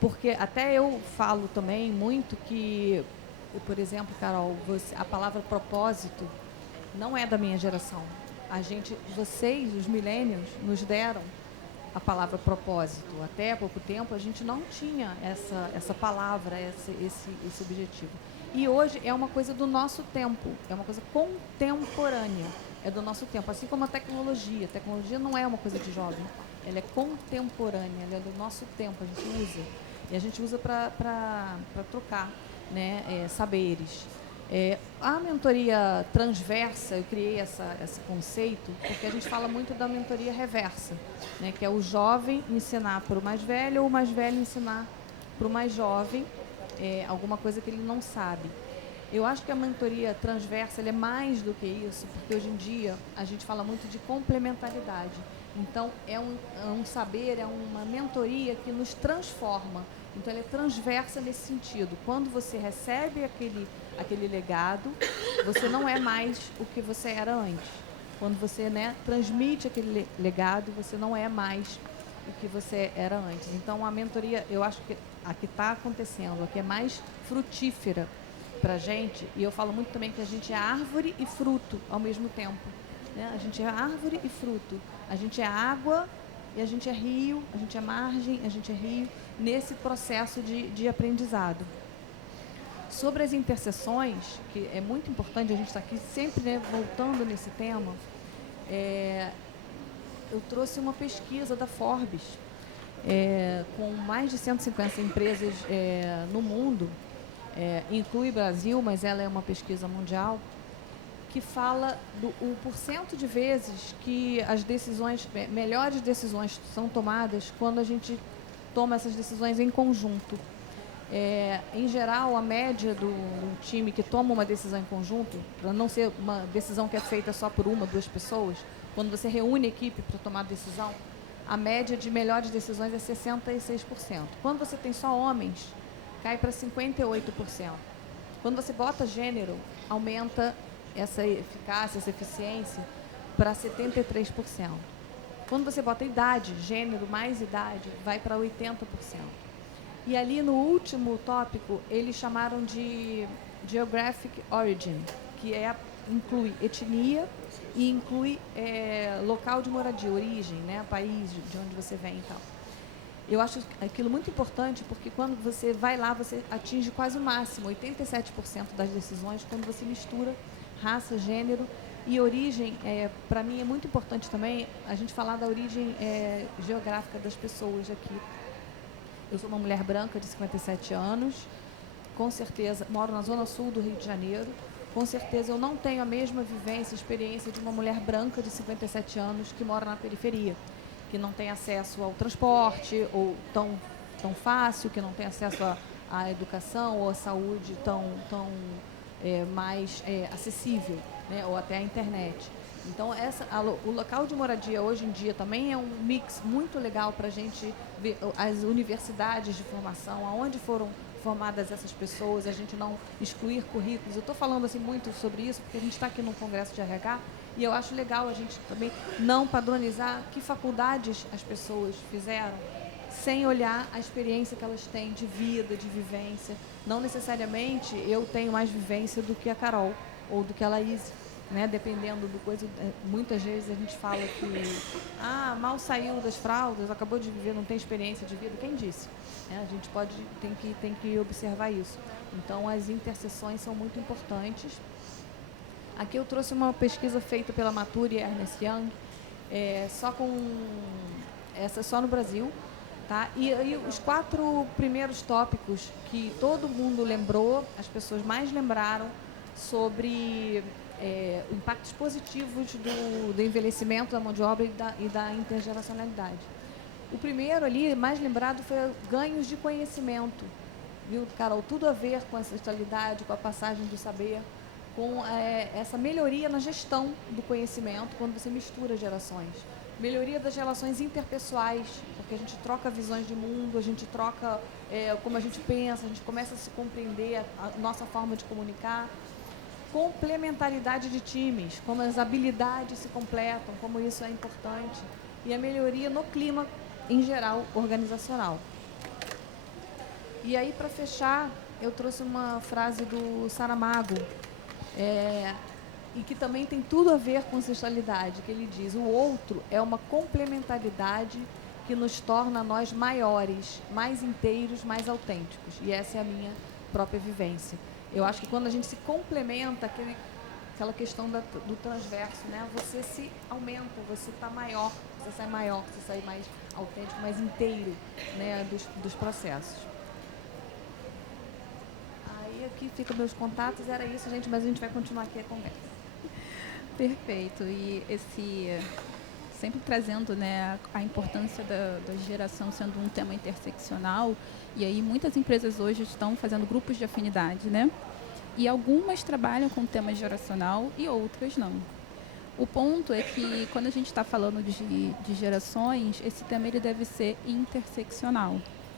Porque até eu falo também muito que, por exemplo, Carol, a palavra propósito não é da minha geração. Vocês, os millennials, nos deram a palavra propósito. Até há pouco tempo a gente não tinha essa palavra, esse objetivo. E hoje é uma coisa do nosso tempo, é uma coisa contemporânea, é do nosso tempo. Assim como a tecnologia. A tecnologia não é uma coisa de jovem, ela é contemporânea, ela é do nosso tempo, a gente usa. E a gente usa para trocar, né, saberes. A mentoria transversa, eu criei esse conceito porque a gente fala muito da mentoria reversa, né, que é o jovem ensinar para o mais velho ou o mais velho ensinar para o mais jovem alguma coisa que ele não sabe. Eu acho que a mentoria transversa ela é mais do que isso, porque hoje em dia a gente fala muito de complementaridade. Então, é um saber, é uma mentoria que nos transforma. Então, ela é transversa nesse sentido. Quando você recebe aquele legado, você não é mais o que você era antes. Quando você, né, transmite aquele legado, você não é mais o que você era antes. Então, a mentoria, eu acho que a que está acontecendo, a que é mais frutífera para a gente, e eu falo muito também que a gente é árvore e fruto ao mesmo tempo. Né? A gente é árvore e fruto. A gente é água e a gente é rio, a gente é margem, a gente é rio, nesse processo de aprendizado. Sobre as interseções, que é muito importante, a gente está aqui sempre, né, voltando nesse tema, eu trouxe uma pesquisa da Forbes, com mais de 150 empresas no mundo, inclui Brasil, mas ela é uma pesquisa mundial, que fala o porcento de vezes que as decisões, melhores decisões são tomadas quando a gente toma essas decisões em conjunto. Em geral, a média do time que toma uma decisão em conjunto, para não ser uma decisão que é feita só por uma, duas pessoas, quando você reúne a equipe para tomar decisão, a média de melhores decisões é 66%. Quando você tem só homens, cai para 58%. Quando você bota gênero, aumenta essa eficácia, essa eficiência para 73%. Quando você bota idade, gênero mais idade, vai para 80%. E ali no último tópico, eles chamaram de Geographic Origin, que inclui etnia e inclui local de moradia, origem, né, país de onde você vem e tal. Eu acho aquilo muito importante porque quando você vai lá, você atinge quase o máximo, 87% das decisões, quando você mistura raça, gênero e origem. Para mim é muito importante também a gente falar da origem geográfica das pessoas aqui. Eu sou uma mulher branca de 57 anos, com certeza moro na zona sul do Rio de Janeiro, com certeza eu não tenho a mesma vivência, experiência de uma mulher branca de 57 anos que mora na periferia, que não tem acesso ao transporte ou tão fácil, que não tem acesso à educação ou à saúde tão mais acessível, né, ou até à internet. Então, o local de moradia hoje em dia também é um mix muito legal para a gente ver as universidades de formação, aonde foram formadas essas pessoas, a gente não excluir currículos. Eu estou falando assim muito sobre isso porque a gente está aqui no Congresso de RH e eu acho legal a gente também não padronizar que faculdades as pessoas fizeram sem olhar a experiência que elas têm de vida, de vivência. Não necessariamente eu tenho mais vivência do que a Carol ou do que a Laís. Né, dependendo do coisa, muitas vezes a gente fala que mal saiu das fraldas, acabou de viver, não tem experiência de vida. Quem disse? A gente tem que observar isso. Então, as interseções são muito importantes. Aqui eu trouxe uma pesquisa feita pela Mature e Ernst Young, só no Brasil. Tá? E os 4 primeiros tópicos que todo mundo lembrou, as pessoas mais lembraram sobre impactos positivos do envelhecimento da mão de obra e da intergeracionalidade. O primeiro ali, mais lembrado, foi ganhos de conhecimento. Viu, Carol? Tudo a ver com a ancestralidade, com a passagem do saber, com essa melhoria na gestão do conhecimento quando você mistura gerações. Melhoria das relações interpessoais, porque a gente troca visões de mundo, a gente troca como a gente pensa, a gente começa a se compreender, a nossa forma de comunicar. Complementaridade de times, como as habilidades se completam, como isso é importante. E a melhoria no clima, em geral, organizacional. E aí, para fechar, eu trouxe uma frase do Saramago, e que também tem tudo a ver com ancestralidade, que ele diz: o outro é uma complementaridade que nos torna nós maiores, mais inteiros, mais autênticos. E essa é a minha própria vivência. Eu acho que quando a gente se complementa, aquela questão do transverso, né? Você se aumenta, você está maior, você sai mais autêntico, mais inteiro, né? dos processos. Aí aqui ficam meus contatos. Era isso, gente, mas a gente vai continuar aqui a conversa. Perfeito. E sempre trazendo, né, a importância da geração sendo um tema interseccional. E aí muitas empresas hoje estão fazendo grupos de afinidade, né? E algumas trabalham com o tema geracional e outras não. O ponto é que quando a gente está falando de gerações, esse tema ele deve ser interseccional.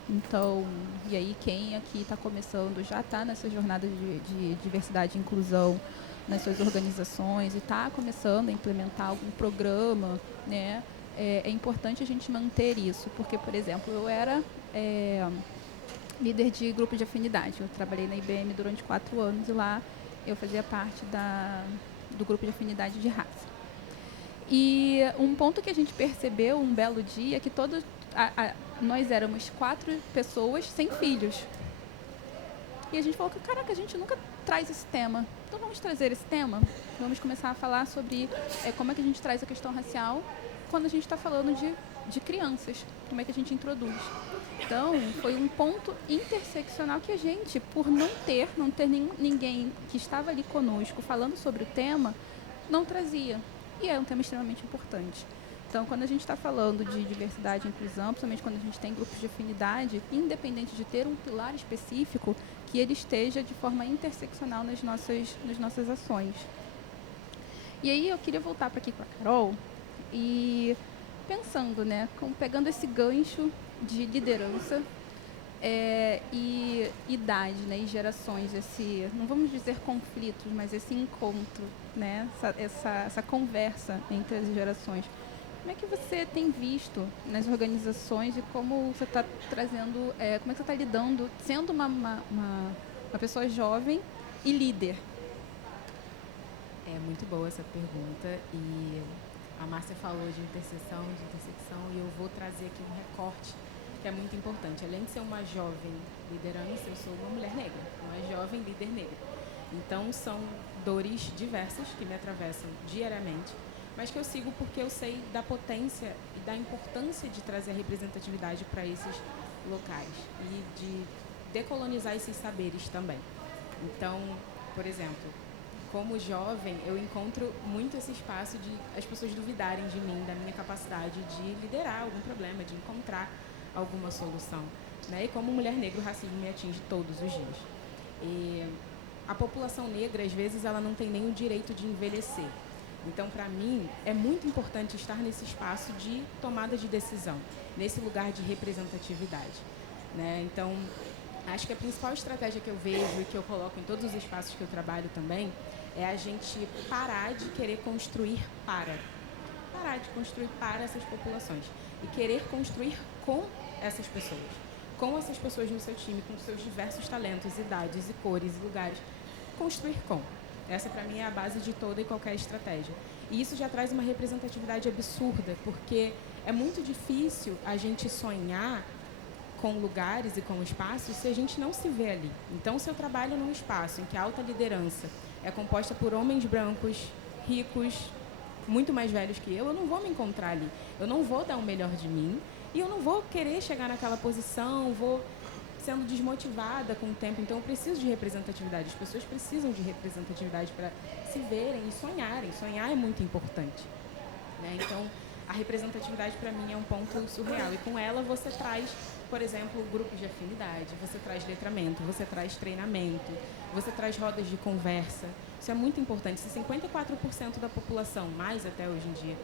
Então, e aí quem aqui está começando, já está nessa jornada de diversidade e inclusão nas suas organizações e está começando a implementar algum programa, né? É importante a gente manter isso, porque, por exemplo, eu era líder de grupo de afinidade. Eu trabalhei na IBM durante 4 anos e lá eu fazia parte do grupo de afinidade de raça. E um ponto que a gente percebeu um belo dia é que nós éramos 4 pessoas sem filhos. E a gente falou que, caraca, a gente nunca traz esse tema. Então vamos trazer esse tema? Vamos começar a falar sobre como é que a gente traz a questão racial quando a gente está falando de crianças. Como é que a gente introduz. Então, foi um ponto interseccional que a gente, por não ter ninguém que estava ali conosco falando sobre o tema, não trazia. E é um tema extremamente importante. Então, quando a gente está falando de diversidade e inclusão, principalmente quando a gente tem grupos de afinidade, independente de ter um pilar específico, que ele esteja de forma interseccional nas nossas ações. E aí eu queria voltar para aqui com a Carol e pensando, né, pegando esse gancho de liderança e idade, né, e gerações, não vamos dizer conflitos, mas esse encontro, né, essa conversa entre as gerações. Como é que você tem visto nas organizações e como você está trazendo, como é que você está lidando, sendo uma pessoa jovem e líder? É muito boa essa pergunta e a Márcia falou de intersecção e eu vou trazer aqui um recorte que é muito importante. Além de ser uma jovem liderança, eu sou uma mulher negra, uma jovem líder negra. Então, são dores diversas que me atravessam diariamente, mas que eu sigo porque eu sei da potência e da importância de trazer a representatividade para esses locais e de decolonizar esses saberes também. Então, por exemplo, como jovem, eu encontro muito esse espaço de as pessoas duvidarem de mim, da minha capacidade de liderar algum problema, de encontrar alguma solução. Né? E como mulher negra, o racismo me atinge todos os dias. E a população negra, às vezes, ela não tem nem o direito de envelhecer. Então, para mim, é muito importante estar nesse espaço de tomada de decisão, nesse lugar de representatividade. Né? Então, acho que a principal estratégia que eu vejo e que eu coloco em todos os espaços que eu trabalho também é a gente parar de querer construir para essas populações e querer construir com essas pessoas no seu time, com seus diversos talentos, idades e cores e lugares. Construir com. Essa, para mim, é a base de toda e qualquer estratégia. E isso já traz uma representatividade absurda, porque é muito difícil a gente sonhar com lugares e com espaços se a gente não se vê ali. Então, se eu trabalho num espaço em que a alta liderança é composta por homens brancos, ricos, muito mais velhos que eu não vou me encontrar ali. Eu não vou dar o melhor de mim e eu não vou querer chegar naquela posição, vou sendo desmotivada com o tempo. Então, eu preciso de representatividade. As pessoas precisam de representatividade para se verem e sonharem. Sonhar é muito importante. Né? Então, a representatividade, para mim, é um ponto surreal. E com ela, você traz, por exemplo, grupos de afinidade, você traz letramento, você traz treinamento, você traz rodas de conversa. Isso é muito importante. Se 54% da população, mais até hoje em dia,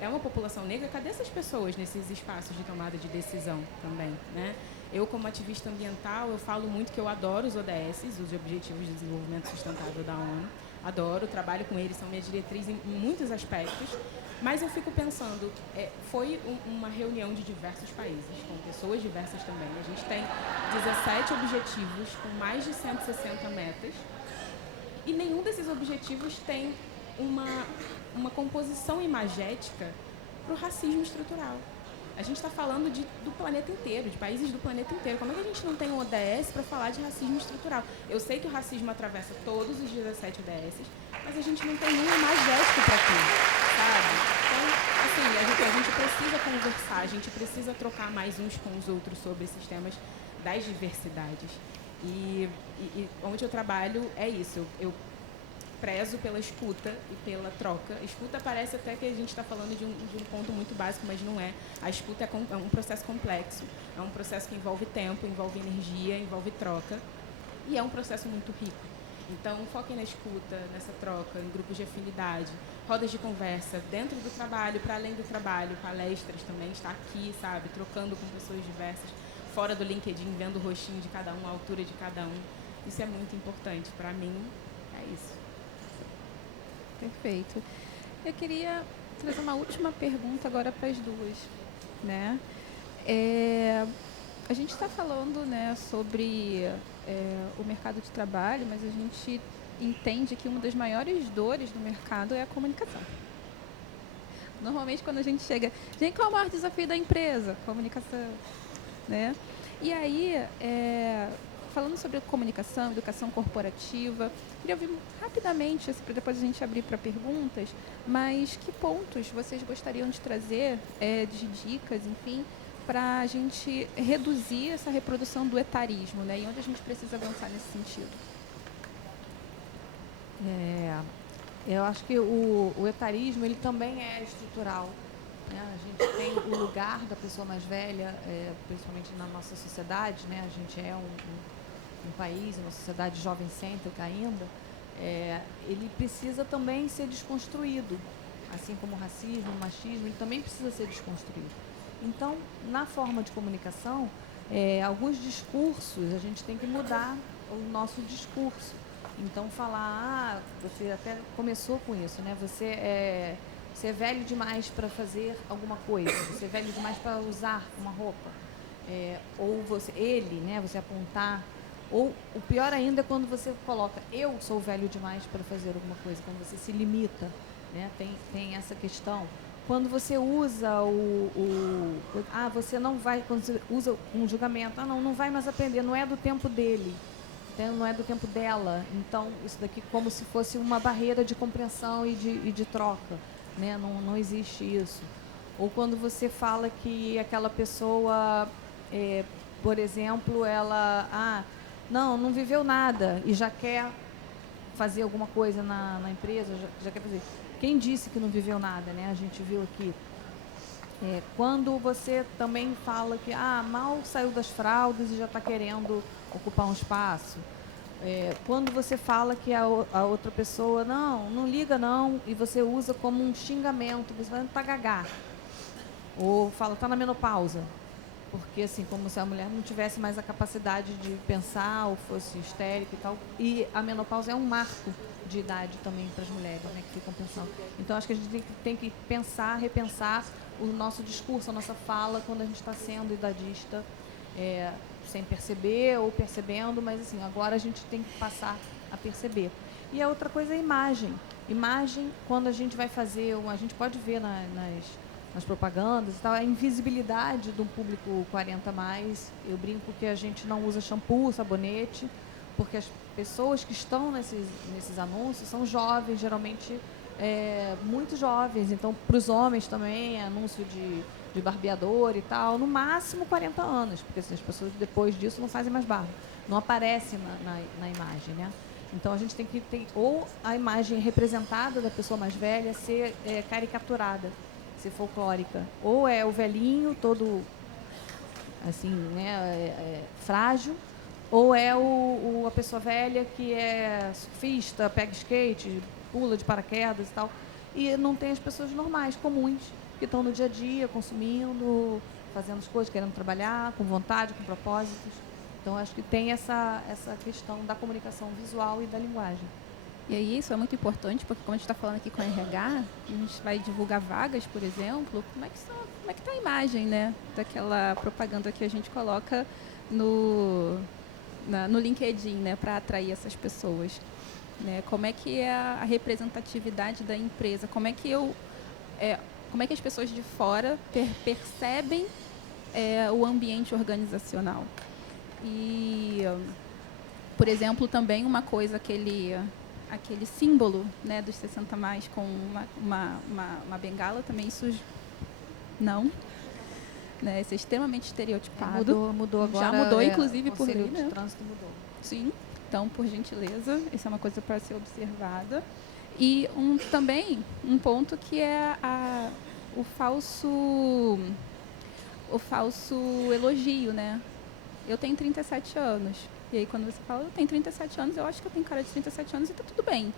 é uma população negra, cadê essas pessoas nesses espaços de tomada de decisão também? Né? Eu, como ativista ambiental, eu falo muito que eu adoro os ODS, os Objetivos de Desenvolvimento Sustentável da ONU. Adoro, trabalho com eles, são minha diretriz em muitos aspectos. Mas eu fico pensando, foi uma reunião de diversos países, com pessoas diversas também. A gente tem 17 objetivos com mais de 160 metas. E nenhum desses objetivos tem uma composição imagética para o racismo estrutural. A gente está falando do planeta inteiro, de países do planeta inteiro. Como é que a gente não tem um ODS para falar de racismo estrutural? Eu sei que o racismo atravessa todos os 17 ODS, mas a gente não tem nenhum imagético para aquilo, sabe? Então, assim, a gente precisa conversar, a gente precisa trocar mais uns com os outros sobre esses temas das diversidades. E onde eu trabalho é isso. Eu prezo pela escuta e pela troca. A escuta parece até que a gente está falando de um ponto muito básico, mas não é. A escuta é um processo complexo, é um processo que envolve tempo, envolve energia, envolve troca, e é um processo muito rico. Então, foquem na escuta, nessa troca, em grupos de afinidade, rodas de conversa, dentro do trabalho, para além do trabalho, palestras também, estar aqui, sabe, trocando com pessoas diversas, fora do LinkedIn, vendo o rostinho de cada um, a altura de cada um. Isso é muito importante. Para mim, é isso. Perfeito. Eu queria trazer uma última pergunta agora para as duas, né? A gente está falando, né, sobre o mercado de trabalho, mas a gente entende que uma das maiores dores do mercado é a comunicação. Normalmente, quando a gente chega, gente, qual é o maior desafio da empresa? Comunicação, né? E aí, falando sobre comunicação, educação corporativa, queria ouvir rapidamente, para depois a gente abrir para perguntas, mas que pontos vocês gostariam de trazer, de dicas, enfim, para a gente reduzir essa reprodução do etarismo, né? E onde a gente precisa avançar nesse sentido? Eu acho que o etarismo ele também é estrutural, né? A gente tem o lugar da pessoa mais velha, principalmente na nossa sociedade, né? A gente é um país, uma sociedade jovem-cêntrica ainda, ele precisa também ser desconstruído, assim como o racismo, o machismo, ele também precisa ser desconstruído. Então, na forma de comunicação, alguns discursos, a gente tem que mudar o nosso discurso. Então, falar, você até começou com isso, né? Você é velho demais para fazer alguma coisa, você é velho demais para usar uma roupa. Ou ele, né? Você apontar. Ou o pior ainda é quando você coloca, eu sou velho demais para fazer alguma coisa, quando você se limita, né? Tem essa questão. Quando você usa você não vai, quando você usa um julgamento, não vai mais aprender, não é do tempo dele, não é do tempo dela. Então, isso daqui como se fosse uma barreira de compreensão e de troca, né? Não existe isso. Ou quando você fala que aquela pessoa, por exemplo, ela, não viveu nada e já quer fazer alguma coisa na empresa, já quer fazer. Quem disse que não viveu nada, né? A gente viu aqui. Quando você também fala que mal saiu das fraldas e já está querendo ocupar um espaço. Quando você fala que a outra pessoa, não liga não, e você usa como um xingamento, você vai tá gagá. Ou fala, tá na menopausa. Porque, assim, como se a mulher não tivesse mais a capacidade de pensar ou fosse histérica e tal. E a menopausa é um marco de idade também para as mulheres, né, que ficam pensando. Então, acho que a gente tem que pensar, repensar o nosso discurso, a nossa fala, quando a gente está sendo idadista, sem perceber ou percebendo, mas, assim, agora a gente tem que passar a perceber. E a outra coisa é a imagem. Imagem, quando a gente vai fazer, a gente pode ver nas propagandas e tal, a invisibilidade do público 40+. Eu brinco que a gente não usa shampoo, sabonete, porque as pessoas que estão nesses anúncios são jovens, geralmente muito jovens. Então, para os homens também, anúncio de barbeador e tal, no máximo 40 anos, porque assim, as pessoas depois disso não fazem mais barba, não aparece na imagem, né? Então, a gente tem que ter, ou a imagem representada da pessoa mais velha ser caricaturada, ser folclórica, ou é o velhinho todo assim, né, frágil, ou é a pessoa velha que é surfista, pega skate, pula de paraquedas e tal, e não tem as pessoas normais, comuns, que estão no dia a dia, consumindo, fazendo as coisas, querendo trabalhar, com vontade, com propósitos. Então, acho que tem essa questão da comunicação visual e da linguagem. E aí isso é muito importante, porque como a gente está falando aqui com a RH, a gente vai divulgar vagas, por exemplo, como é que está a imagem, né, daquela propaganda que a gente coloca no LinkedIn, né, para atrair essas pessoas, né? Como é que é a representatividade da empresa? Como é que as pessoas de fora percebem o ambiente organizacional? E, por exemplo, também uma coisa, aquele símbolo, né, dos 60+, com uma bengala, também isso não, né, isso é extremamente estereotipado. Mudou agora. Já mudou, inclusive, por lei, né? O né? trânsito mudou. Sim, então, por gentileza, isso é uma coisa para ser observada. E também um ponto que é o falso elogio, né? Eu tenho 37 anos. E aí, quando você fala, eu tenho 37 anos, eu acho que eu tenho cara de 37 anos e tá tudo bem.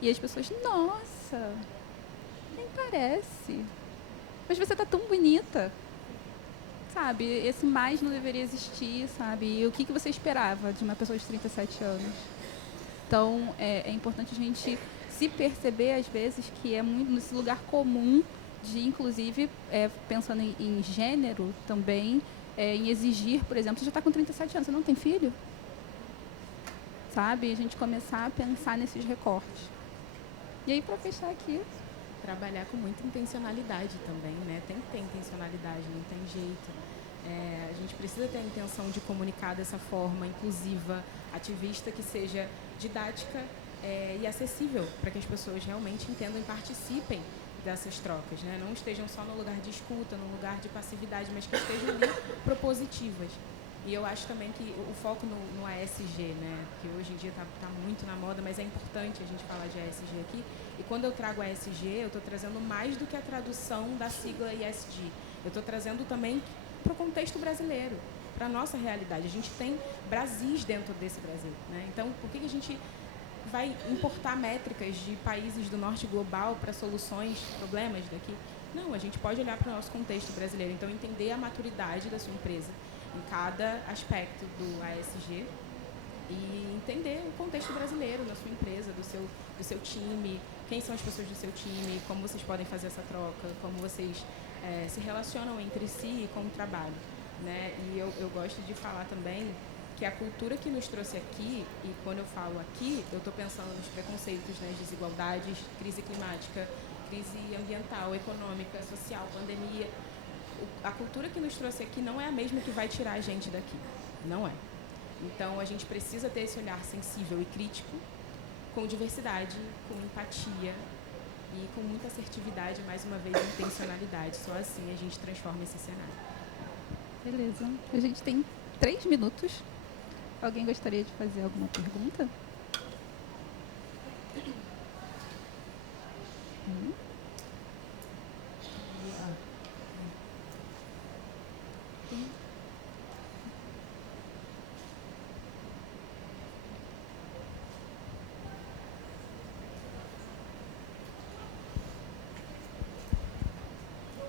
E as pessoas, nossa, nem parece. Mas você tá tão bonita. Sabe? Esse mais não deveria existir, sabe? E o que você esperava de uma pessoa de 37 anos? Então, é importante a gente se perceber, às vezes, que é muito nesse lugar comum de, inclusive, pensando em gênero também, em exigir, por exemplo, você já está com 37 anos, você não tem filho? Sabe? A gente começar a pensar nesses recortes. E aí, para fechar aqui... Trabalhar com muita intencionalidade também, né? Tem que ter intencionalidade, não tem jeito. A gente precisa ter a intenção de comunicar dessa forma inclusiva, ativista, que seja didática e acessível, para que as pessoas realmente entendam e participem dessas trocas, né? Não estejam só no lugar de escuta, no lugar de passividade, mas que estejam ali propositivas. E eu acho também que o foco no ASG, né, que hoje em dia está muito na moda, mas é importante a gente falar de ASG aqui. E quando eu trago ASG, eu estou trazendo mais do que a tradução da sigla ISD. Eu estou trazendo também para o contexto brasileiro, para a nossa realidade. A gente tem Brasis dentro desse Brasil, né? Então, por que a gente vai importar métricas de países do norte global para soluções, problemas daqui? Não, a gente pode olhar para o nosso contexto brasileiro. Então, entender a maturidade da sua empresa em cada aspecto do ASG e entender o contexto brasileiro da sua empresa, do seu time, quem são as pessoas do seu time, como vocês podem fazer essa troca, como vocês se relacionam entre si e com o trabalho, né? E eu gosto de falar também que a cultura que nos trouxe aqui, e quando eu falo aqui, eu estou pensando nos preconceitos, nas desigualdades, crise climática, crise ambiental, econômica, social, pandemia. A cultura que nos trouxe aqui não é a mesma que vai tirar a gente daqui. Não é. Então, a gente precisa ter esse olhar sensível e crítico, com diversidade, com empatia e com muita assertividade, mais uma vez, intencionalidade. Só assim a gente transforma esse cenário. Beleza. A gente tem 3 minutos. Alguém gostaria de fazer alguma pergunta?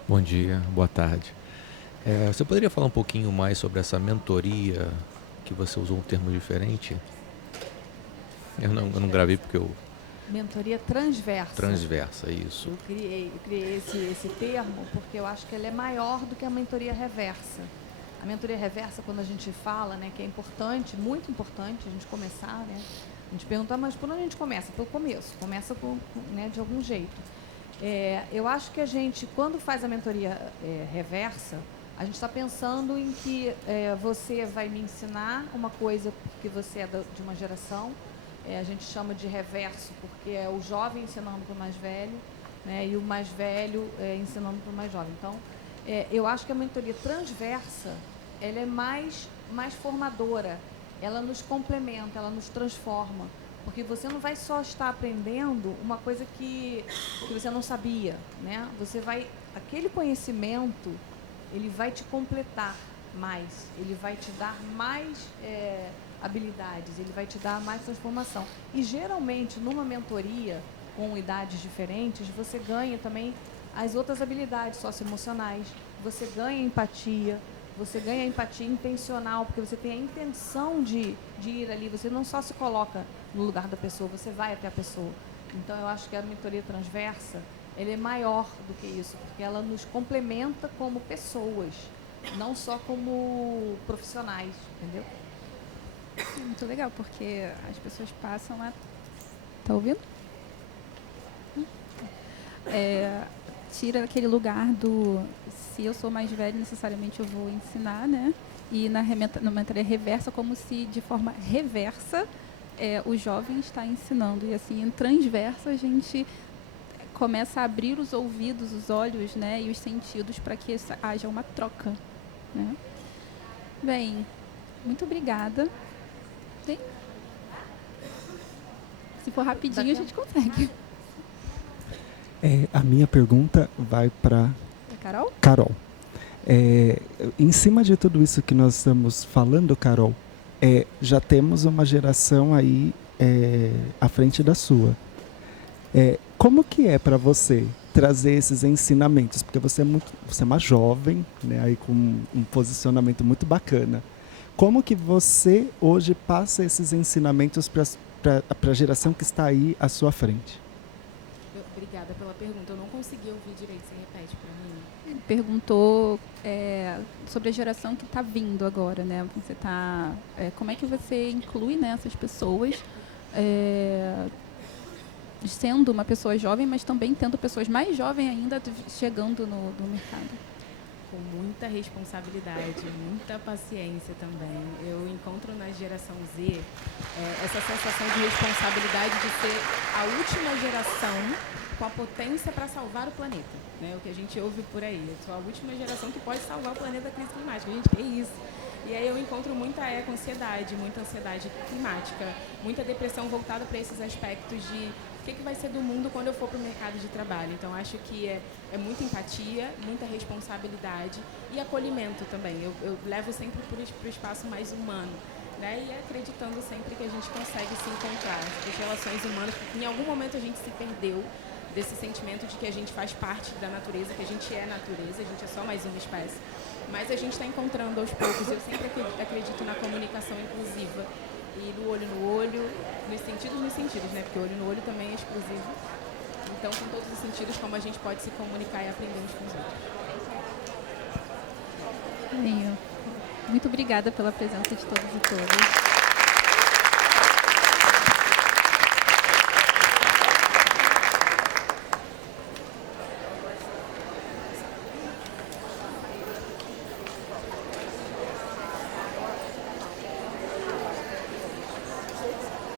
Bom dia, boa tarde. Você poderia falar um pouquinho mais sobre essa mentoria, que você usou um termo diferente? Eu não gravei porque eu... Mentoria transversa. Transversa, isso. Eu criei esse termo porque eu acho que ele é maior do que a mentoria reversa. A mentoria reversa, quando a gente fala, né, que é importante, muito importante a gente começar, né? A gente pergunta, mas por onde a gente começa? Pelo começo. Começa né, de algum jeito. Eu acho que a gente, quando faz a mentoria reversa, a gente está pensando em que você vai me ensinar uma coisa porque você é de uma geração, a gente chama de reverso porque é o jovem ensinando para o mais velho, né, e o mais velho ensinando para o mais jovem. Então, eu acho que a mentoria transversa, ela é mais formadora, ela nos complementa, ela nos transforma. Porque você não vai só estar aprendendo uma coisa que você não sabia, né? Aquele conhecimento, ele vai te completar mais, ele vai te dar mais habilidades, ele vai te dar mais transformação. E geralmente, numa mentoria com idades diferentes, você ganha também as outras habilidades socioemocionais, você ganha empatia, você ganha empatia intencional, porque você tem a intenção de ir ali, você não só se coloca no lugar da pessoa, você vai até a pessoa. Então, eu acho que a mentoria transversa, ela é maior do que isso, porque ela nos complementa como pessoas, não só como profissionais, entendeu? Muito legal, porque as pessoas passam a... Tá ouvindo? Tira aquele lugar do... Se eu sou mais velho, necessariamente eu vou ensinar, né? E na mentoria reversa, como se de forma reversa o jovem está ensinando. E assim, em transversa, a gente começa a abrir os ouvidos, os olhos, né? E os sentidos para que haja uma troca, né? Bem, muito obrigada. Tem Se for rapidinho, a gente consegue. A minha pergunta vai para Carol? Carol. Em cima de tudo isso que nós estamos falando, Carol, já temos uma geração aí à frente da sua. Como que é para você trazer esses ensinamentos? Porque você é uma jovem, né, aí com um posicionamento muito bacana. Como que você hoje passa esses ensinamentos para a geração que está aí à sua frente? Obrigada pela pergunta. Eu não consegui ouvir direito. Você repete para mim? Perguntou sobre a geração que está vindo agora, né? Como é que você inclui, né, essas pessoas, sendo uma pessoa jovem, mas também tendo pessoas mais jovens ainda chegando no mercado? Com muita responsabilidade, muita paciência também. Eu encontro na geração Z essa sensação de responsabilidade de ser a última geração com a potência para salvar o planeta, né? O que a gente ouve por aí. Eu sou a última geração que pode salvar o planeta da crise climática. Gente, que isso? E aí eu encontro muita ansiedade climática, muita depressão voltada para esses aspectos de o que vai ser do mundo quando eu for para o mercado de trabalho. Então, acho que é muita empatia, muita responsabilidade e acolhimento também. Eu levo sempre para o espaço mais humano, né? E acreditando sempre que a gente consegue se encontrar. As relações humanas, porque em algum momento a gente se perdeu desse sentimento de que a gente faz parte da natureza, que a gente é natureza, a gente é só mais uma espécie. Mas a gente está encontrando aos poucos. Eu sempre acredito na comunicação inclusiva. E no olho, nos sentidos, né? Porque olho no olho também é exclusivo. Então, com todos os sentidos, como a gente pode se comunicar e aprender uns com os outros. Muito obrigada pela presença de todos e todas.